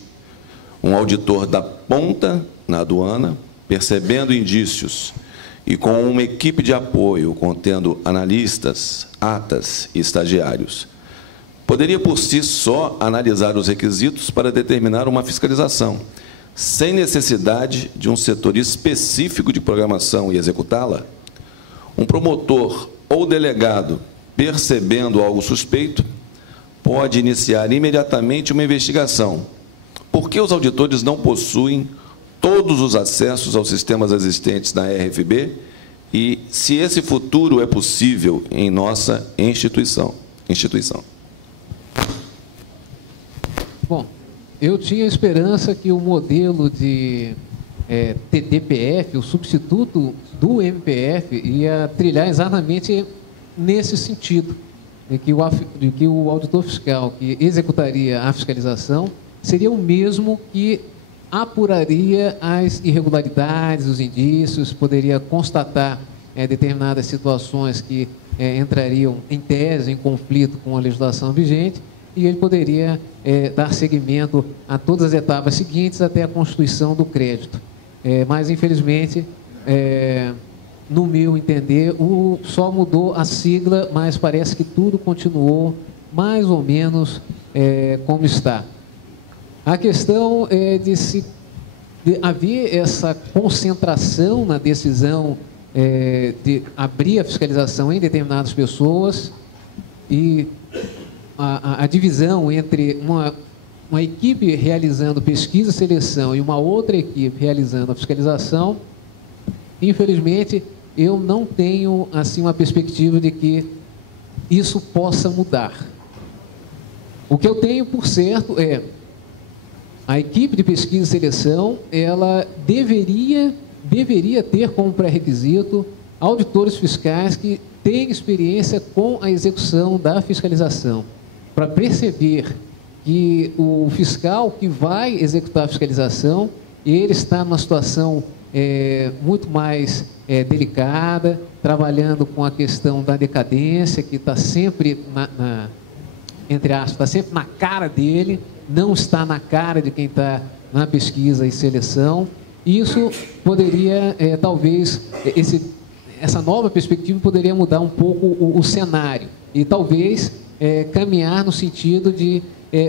Um auditor da ponta na aduana, percebendo indícios e com uma equipe de apoio contendo analistas, atas e estagiários, poderia por si só analisar os requisitos para determinar uma fiscalização, sem necessidade de um setor específico de programação e executá-la? Um promotor ou delegado, percebendo algo suspeito, pode iniciar imediatamente uma investigação. Por que os auditores não possuem todos os acessos aos sistemas existentes na RFB e se esse futuro é possível em nossa instituição? Bom, eu tinha esperança que o modelo de TDPF, o substituto do MPF, ia trilhar exatamente nesse sentido, de que o auditor fiscal que executaria a fiscalização seria o mesmo que apuraria as irregularidades, os indícios, poderia constatar determinadas situações que entrariam, em tese, em conflito com a legislação vigente, e ele poderia dar seguimento a todas as etapas seguintes até a constituição do crédito. Mas, infelizmente, no meu entender, só mudou a sigla, mas parece que tudo continuou mais ou menos como está. A questão é de haver essa concentração na decisão de abrir a fiscalização em determinadas pessoas e a divisão entre uma equipe realizando pesquisa e seleção e uma outra equipe realizando a fiscalização, infelizmente, eu não tenho assim uma perspectiva de que isso possa mudar. O que eu tenho por certo é a equipe de pesquisa e seleção, ela deveria ter como pré-requisito auditores fiscais que têm experiência com a execução da fiscalização, para perceber que o fiscal que vai executar a fiscalização, ele está numa situação muito mais delicada, trabalhando com a questão da decadência, que está sempre, entre aspas, está sempre na cara dele, não está na cara de quem está na pesquisa e seleção. Isso poderia, talvez, essa nova perspectiva poderia mudar um pouco o cenário e talvez caminhar no sentido de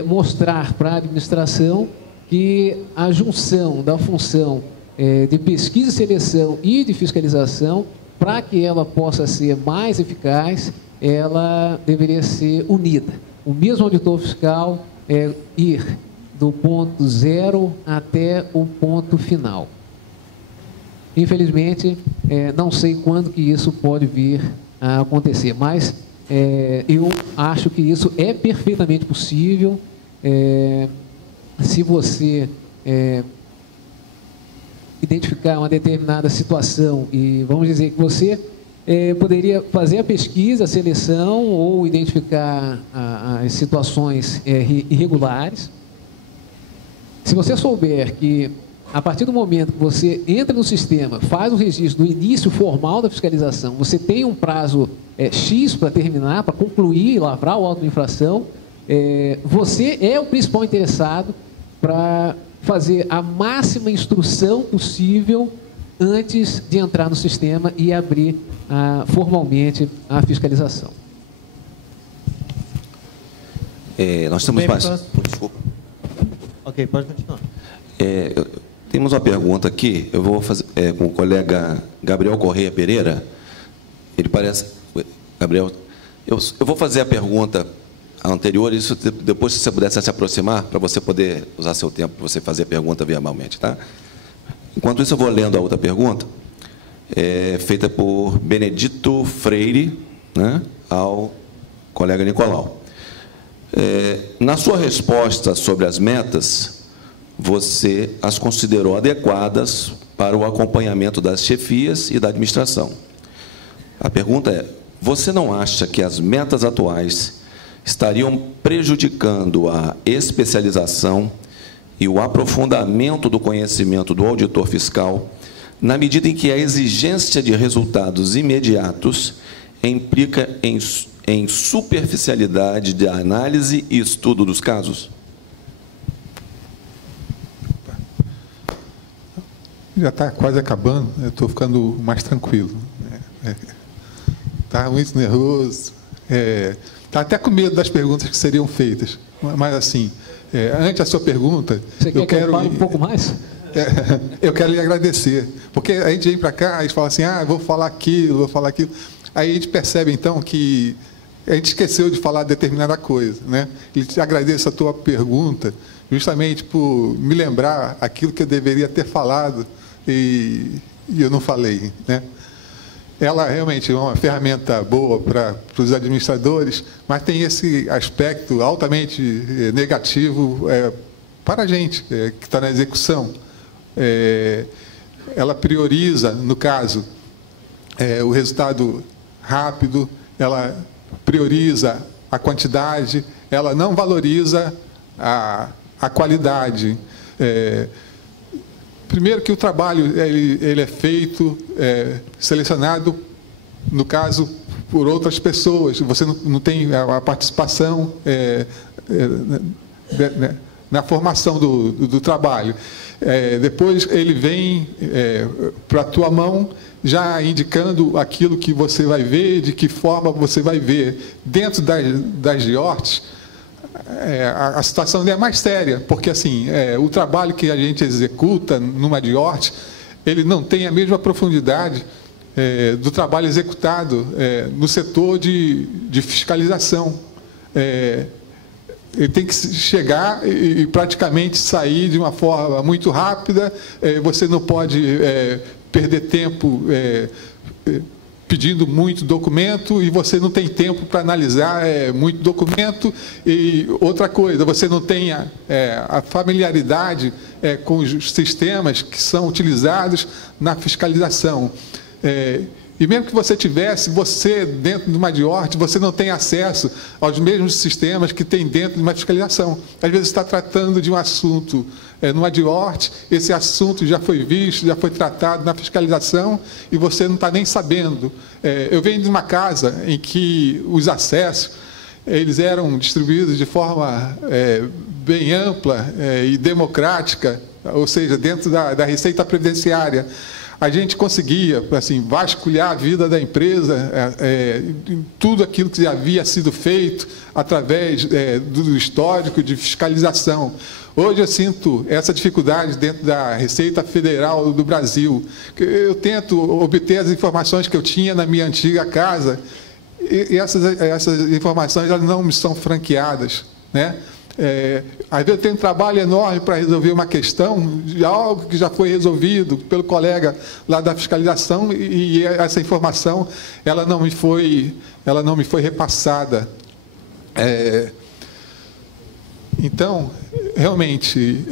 mostrar para a administração que a junção da função de pesquisa e seleção e de fiscalização, para que ela possa ser mais eficaz, ela deveria ser unida. O mesmo auditor fiscal ir do ponto zero até o ponto final. Infelizmente, não sei quando que isso pode vir a acontecer, mas eu acho que isso é perfeitamente possível. Se você identificar uma determinada situação e vamos dizer que você poderia fazer a pesquisa, a seleção ou identificar as situações irregulares. Se você souber que a partir do momento que você entra no sistema, faz o registro do início formal da fiscalização, você tem um prazo X para terminar, para concluir e lavrar o auto de infração, você é o principal interessado para fazer a máxima instrução possível antes de entrar no sistema e abrir formalmente a fiscalização. Nós temos mais... Desculpa. Ok, pode continuar. Temos uma pergunta aqui, eu vou fazer com o colega Gabriel Correia Pereira. Ele parece... Gabriel, eu vou fazer a pergunta anterior, isso depois, se você pudesse se aproximar, para você poder usar seu tempo para você fazer a pergunta verbalmente, tá? Enquanto isso, eu vou lendo a outra pergunta, feita por Benedito Freire, né, ao colega Nicolau. Na sua resposta sobre as metas, você as considerou adequadas para o acompanhamento das chefias e da administração. A pergunta é: você não acha que as metas atuais estariam prejudicando a especialização e o aprofundamento do conhecimento do auditor fiscal, na medida em que a exigência de resultados imediatos implica em superficialidade de análise e estudo dos casos? Já está quase acabando, eu estou ficando mais tranquilo. Está muito nervoso, está até com medo das perguntas que seriam feitas. Mas, assim, antes da sua pergunta... Você quer que eu fale um pouco mais? Eu quero lhe agradecer, porque a gente vem para cá, a gente fala assim, vou falar aquilo, Aí a gente percebe, então, que a gente esqueceu de falar determinada coisa, né? E te agradeço a tua pergunta, justamente por me lembrar aquilo que eu deveria ter falado e eu não falei, né? Ela realmente é uma ferramenta boa para os administradores, mas tem esse aspecto altamente negativo para a gente, que está na execução. Ela prioriza, no caso, o resultado rápido, ela prioriza a quantidade, ela não valoriza a qualidade. Primeiro que o trabalho ele é feito, selecionado, no caso, por outras pessoas. Você não tem a participação na formação do trabalho. Depois ele vem para a tua mão, já indicando aquilo que você vai ver, de que forma você vai ver. Dentro das GIORTs, a situação é mais séria, porque assim, o trabalho que a gente executa numa GIORT, ele não tem a mesma profundidade do trabalho executado no setor de fiscalização. Ele tem que chegar e praticamente sair de uma forma muito rápida. Você não pode perder tempo pedindo muito documento, e você não tem tempo para analisar muito documento. E outra coisa, você não tem a familiaridade com os sistemas que são utilizados na fiscalização. E mesmo que você tivesse, você, dentro de uma DIORT, você não tem acesso aos mesmos sistemas que tem dentro de uma fiscalização. Às vezes está tratando de um assunto numa DIORT, esse assunto já foi visto, já foi tratado na fiscalização, e você não está nem sabendo. Eu venho de uma casa em que os acessos eles eram distribuídos de forma bem ampla e democrática, ou seja, dentro da Receita Previdenciária. A gente conseguia, assim, vasculhar a vida da empresa, tudo aquilo que havia sido feito através do histórico de fiscalização. Hoje eu sinto essa dificuldade dentro da Receita Federal do Brasil. Eu tento obter as informações que eu tinha na minha antiga casa, e essas informações elas não me são franqueadas, né? Às vezes eu tenho um trabalho enorme para resolver uma questão de algo que já foi resolvido pelo colega lá da fiscalização, e essa informação ela não me foi repassada. Então, realmente,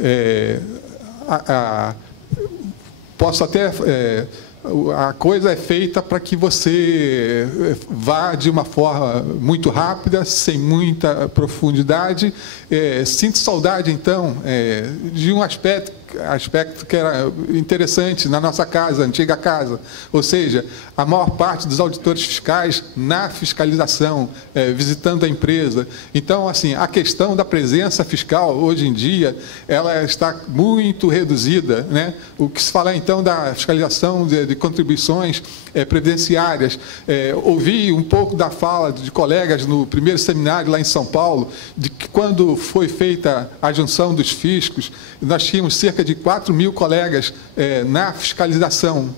posso até... a coisa é feita para que você vá de uma forma muito rápida, sem muita profundidade. Sinto saudade, então, de um aspecto que era interessante na nossa casa, antiga casa, ou seja, a maior parte dos auditores fiscais na fiscalização, visitando a empresa. Então, assim, a questão da presença fiscal, hoje em dia, ela está muito reduzida, né? O que se fala, então, da fiscalização de contribuições previdenciárias. Ouvi um pouco da fala de colegas no primeiro seminário lá em São Paulo, de que quando foi feita a junção dos fiscos, nós tínhamos cerca de 4.000 colegas na fiscalização,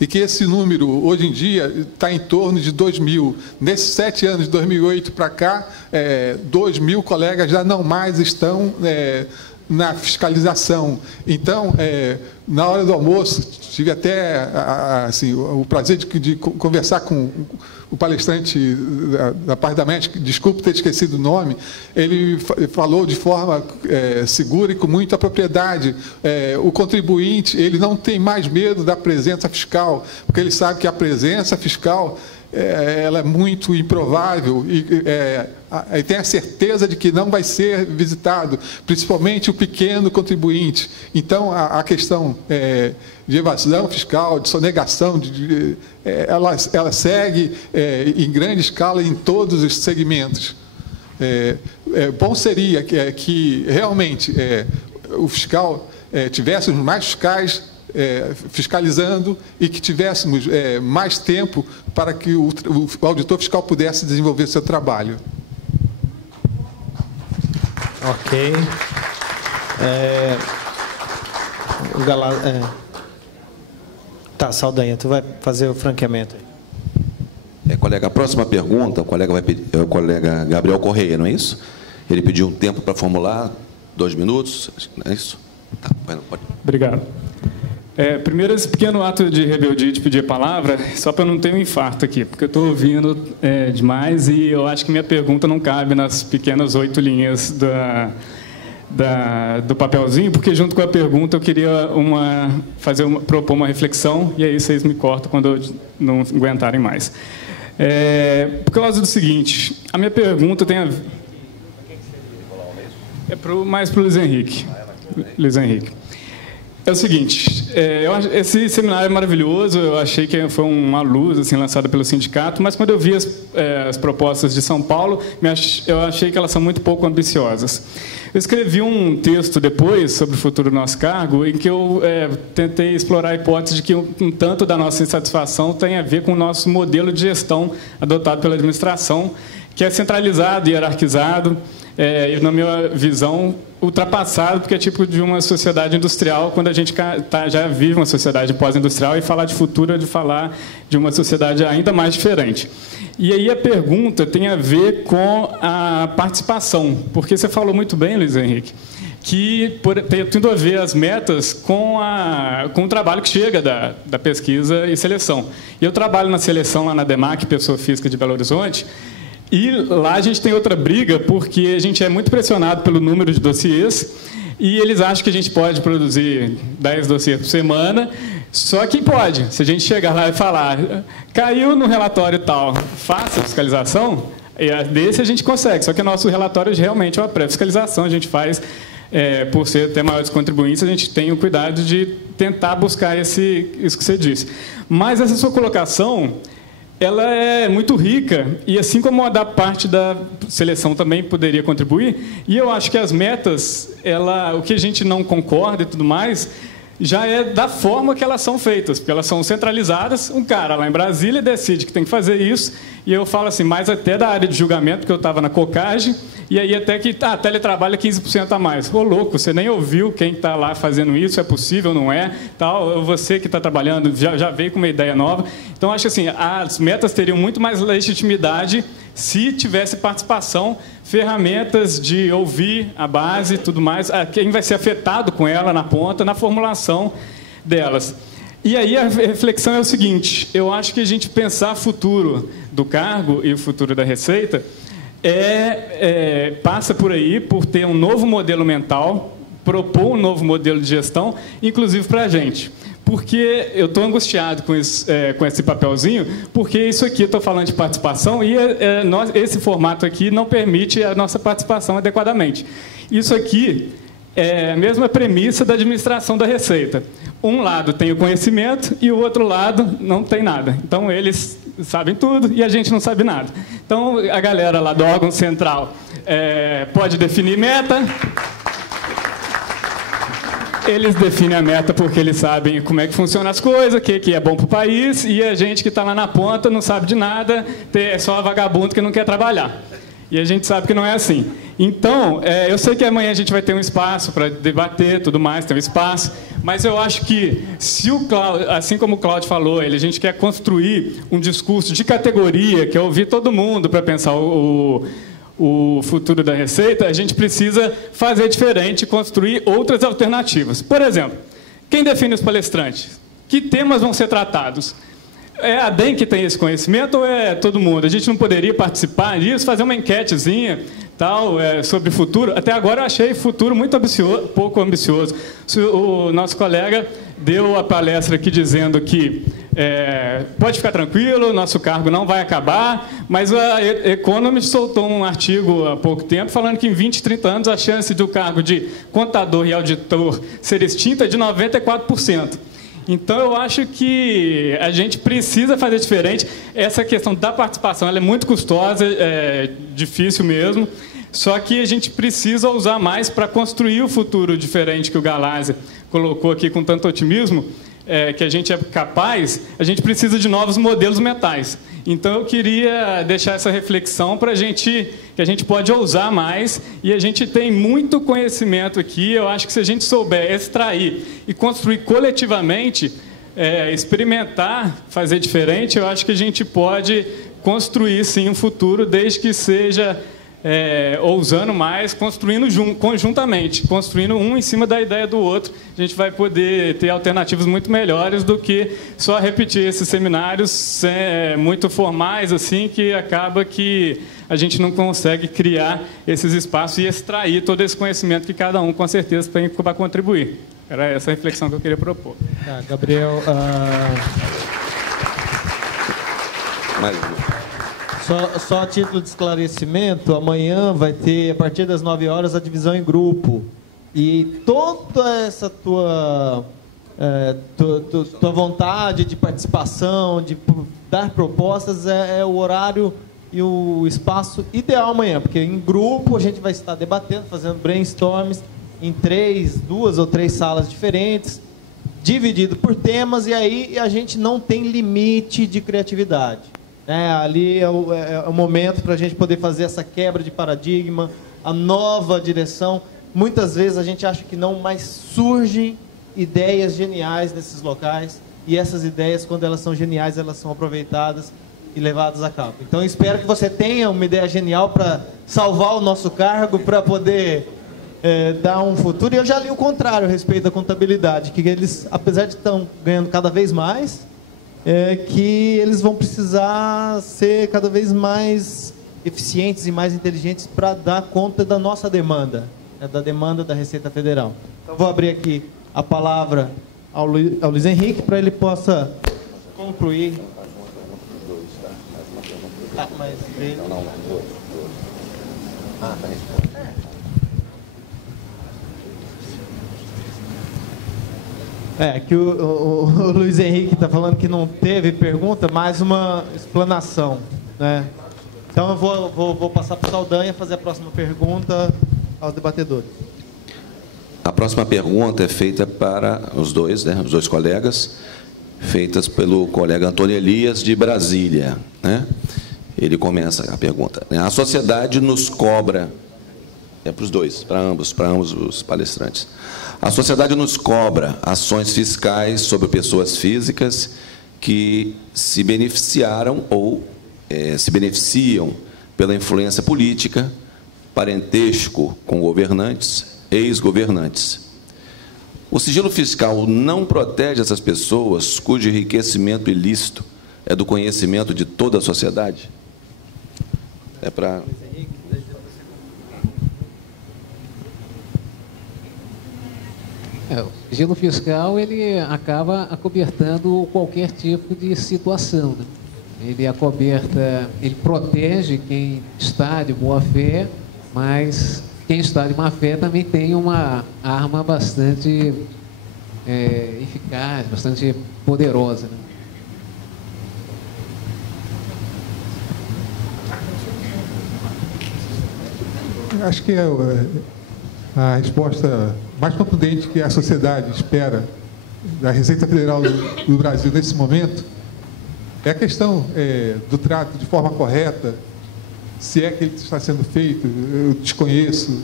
e que esse número, hoje em dia, está em torno de 2.000. Nesses 7 anos, de 2008 para cá, 2.000 colegas já não mais estão na fiscalização. Então, na hora do almoço, tive até assim, o prazer de conversar com o palestrante da parte da MESC, desculpe ter esquecido o nome. Ele falou de forma segura e com muita propriedade. O contribuinte, ele não tem mais medo da presença fiscal, porque ele sabe que a presença fiscal ela é muito improvável, e tem a certeza de que não vai ser visitado, principalmente o pequeno contribuinte. Então, a questão de evasão fiscal, de sonegação, ela segue em grande escala em todos os segmentos. Bom seria que realmente o fiscal tivéssemos mais fiscais fiscalizando, e que tivéssemos mais tempo para que o auditor fiscal pudesse desenvolver seu trabalho. Ok. Tá, Saldanha, tu vai fazer o franqueamento aí. Colega, a próxima pergunta, o colega vai pedir, é o colega Gabriel Correia, não é isso? Ele pediu um tempo para formular, 2 minutos, não é isso? Tá, pode. Obrigado. Primeiro, esse pequeno ato de rebeldia de pedir a palavra, só para não ter um infarto aqui, porque eu estou ouvindo demais, e eu acho que minha pergunta não cabe nas pequenas 8 linhas do papelzinho, porque junto com a pergunta eu queria propor uma reflexão, e aí vocês me cortam quando não aguentarem mais. Por causa do seguinte, a minha pergunta tem a ver... mais para o Luiz Henrique. Luiz Henrique. É o seguinte, esse seminário é maravilhoso, eu achei que foi uma luz assim, lançada pelo sindicato, mas quando eu vi as propostas de São Paulo, eu achei que elas são muito pouco ambiciosas. Eu escrevi um texto depois sobre o futuro do nosso cargo, em que eu tentei explorar a hipótese de que um tanto da nossa insatisfação tem a ver com o nosso modelo de gestão adotado pela administração, que é centralizado e hierarquizado, na minha visão, ultrapassado, porque é tipo de uma sociedade industrial, quando a gente já vive uma sociedade pós-industrial, e falar de futuro é de falar de uma sociedade ainda mais diferente. E aí a pergunta tem a ver com a participação, porque você falou muito bem, Luiz Henrique, que tem tudo a ver as metas com o trabalho que chega da pesquisa e seleção. E eu trabalho na seleção lá na DEMAC, Pessoa Física de Belo Horizonte, e lá a gente tem outra briga, porque a gente é muito pressionado pelo número de dossiês, e eles acham que a gente pode produzir 10 dossiês por semana, só que pode. Se a gente chegar lá e falar, caiu no relatório tal, faça fiscalização, desse a gente consegue, só que o nosso relatório realmente é uma pré-fiscalização, a gente faz, por ter maiores contribuintes, a gente tem o cuidado de tentar buscar isso que você disse. Mas essa sua colocação, ela é muito rica, e assim como a da parte da seleção também poderia contribuir, e eu acho que as metas, o que a gente não concorda e tudo mais, já é da forma que elas são feitas, porque elas são centralizadas, um cara lá em Brasília decide que tem que fazer isso, e eu falo assim, mais até da área de julgamento, porque eu estava na COCAGE, e aí até que, teletrabalho é 15% a mais. Ô, louco, você nem ouviu quem está lá fazendo isso, é possível, não é? Tal, você que está trabalhando já veio com uma ideia nova. Então, acho assim, as metas teriam muito mais legitimidade se tivesse participação, ferramentas de ouvir a base e tudo mais, quem vai ser afetado com ela na ponta, na formulação delas. E aí a reflexão é o seguinte, eu acho que a gente pensar o futuro do cargo e o futuro da Receita passa por aí, por ter um novo modelo mental, propor um novo modelo de gestão, inclusive para a gente. Porque eu estou angustiado com esse papelzinho, porque isso aqui, eu estou falando de participação, e esse formato aqui não permite a nossa participação adequadamente. Isso aqui é a mesma premissa da administração da Receita. Um lado tem o conhecimento e o outro lado não tem nada. Então, eles sabem tudo e a gente não sabe nada. Então, a galera lá do órgão central pode definir meta. Eles definem a meta porque eles sabem como é que funcionam as coisas, o que é bom para o país, e a gente que está lá na ponta não sabe de nada, é só vagabundo que não quer trabalhar. E a gente sabe que não é assim. Então, eu sei que amanhã a gente vai ter um espaço para debater, tudo mais, tem um espaço, mas eu acho que, se o Cláudio, assim como o Cláudio falou, a gente quer construir um discurso de categoria, que é ouvir todo mundo para pensar o futuro da Receita, a gente precisa fazer diferente, construir outras alternativas. Por exemplo, quem define os palestrantes? Que temas vão ser tratados? É a DEM que tem esse conhecimento ou é todo mundo? A gente não poderia participar disso, fazer uma enquetezinha sobre futuro? Até agora eu achei futuro muito pouco ambicioso. O nosso colega deu a palestra aqui dizendo que pode ficar tranquilo, nosso cargo não vai acabar, mas a Economist soltou um artigo há pouco tempo falando que em 20, 30 anos a chance do cargo de contador e auditor ser extinto é de 94%. Então, eu acho que a gente precisa fazer diferente. Essa questão da participação ela é muito custosa, é difícil mesmo, só que a gente precisa usar mais para construir o futuro diferente que o Galásia colocou aqui com tanto otimismo, que a gente é capaz, a gente precisa de novos modelos mentais. Então, eu queria deixar essa reflexão para que a gente pode ousar mais, e a gente tem muito conhecimento aqui. Eu acho que se a gente souber extrair e construir coletivamente, experimentar, fazer diferente, eu acho que a gente pode construir, sim, um futuro, desde que seja ousando mais, construindo conjuntamente, construindo um em cima da ideia do outro. A gente vai poder ter alternativas muito melhores do que só repetir esses seminários muito formais, assim, que acaba que a gente não consegue criar esses espaços e extrair todo esse conhecimento que cada um, com certeza, tem para contribuir. Era essa a reflexão que eu queria propor. Gabriel... Só a título de esclarecimento, amanhã vai ter, a partir das 9 horas, a divisão em grupo. E toda essa tua vontade de participação, de dar propostas, é o horário e o espaço ideal amanhã. Porque em grupo a gente vai estar debatendo, fazendo brainstorms em 2 ou 3 salas diferentes, dividido por temas, e aí a gente não tem limite de criatividade. Ali é o momento para a gente poder fazer essa quebra de paradigma, a nova direção. Muitas vezes a gente acha que não, mas surgem ideias geniais nesses locais, e essas ideias, quando elas são geniais, elas são aproveitadas e levadas a cabo. Então, eu espero que você tenha uma ideia genial para salvar o nosso cargo, para poder dar um futuro. E eu já li o contrário a respeito da contabilidade, que eles, apesar de estar ganhando cada vez mais, que eles vão precisar ser cada vez mais eficientes e mais inteligentes para dar conta da nossa demanda, da demanda da Receita Federal. Então, vou abrir aqui a palavra ao Luiz Henrique para ele possa concluir. Mas ele... que o Luiz Henrique está falando que não teve pergunta, mais uma explanação, né? Então eu vou passar para o Saldanha fazer a próxima pergunta aos debatedores. A próxima pergunta é feita para os dois, né, os dois colegas, feitas pelo colega Antônio Elias, de Brasília, né? Ele começa a pergunta, né? A sociedade nos cobra, para os dois, para ambos os palestrantes. A sociedade nos cobra ações fiscais sobre pessoas físicas que se beneficiaram ou se beneficiam pela influência política, parentesco com governantes, ex-governantes. O sigilo fiscal não protege essas pessoas cujo enriquecimento ilícito é do conhecimento de toda a sociedade? O sigilo fiscal, ele acaba acobertando qualquer tipo de situação, né? Ele acoberta, ele protege quem está de boa fé, mas quem está de má fé também tem uma arma bastante eficaz, bastante poderosa, né? Acho que a resposta mais contundente que a sociedade espera da Receita Federal do Brasil nesse momento é a questão do trato de forma correta, se é que ele está sendo feito, eu desconheço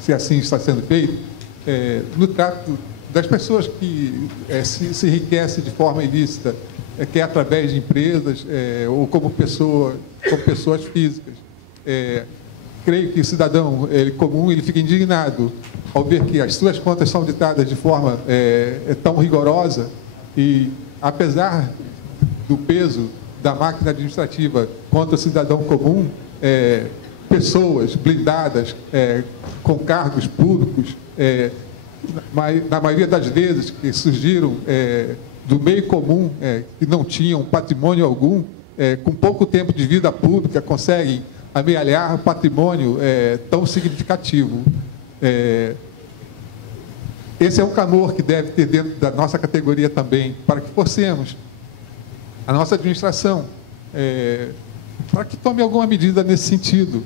se assim está sendo feito, no trato das pessoas que se enriquecem de forma ilícita, que é através de empresas ou como pessoas físicas. Creio que o cidadão comum ele fica indignado ao ver que as suas contas são ditadas de forma tão rigorosa e, apesar do peso da máquina administrativa contra o cidadão comum, pessoas blindadas com cargos públicos, na maioria das vezes que surgiram do meio comum, que não tinham patrimônio algum, com pouco tempo de vida pública, conseguem amealhar patrimônio tão significativo. Esse é um clamor que deve ter dentro da nossa categoria também, para que forcemos a nossa administração para que tome alguma medida nesse sentido.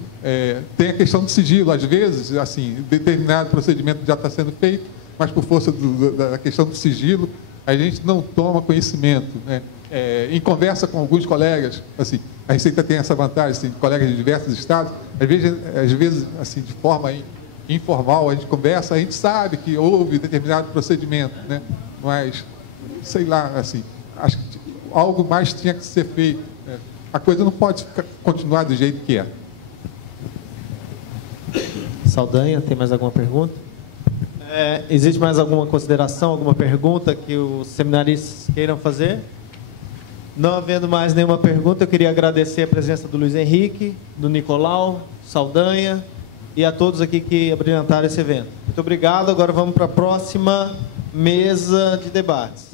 Tem a questão do sigilo, às vezes, assim, determinado procedimento já está sendo feito, mas por força da questão do sigilo, a gente não toma conhecimento, né? Em conversa com alguns colegas, assim, a Receita tem essa vantagem, assim, colegas de diversos estados, às vezes assim, de forma informal, a gente conversa, a gente sabe que houve determinado procedimento, né? Mas, sei lá, assim, acho que algo mais tinha que ser feito, né? A coisa não pode continuar do jeito que é. Saldanha, tem mais alguma pergunta? Existe mais alguma consideração, alguma pergunta que os seminaristas queiram fazer? Não havendo mais nenhuma pergunta, eu queria agradecer a presença do Luiz Henrique, do Nicolau, Saldanha e a todos aqui que abrilhantaram esse evento. Muito obrigado. Agora vamos para a próxima mesa de debates.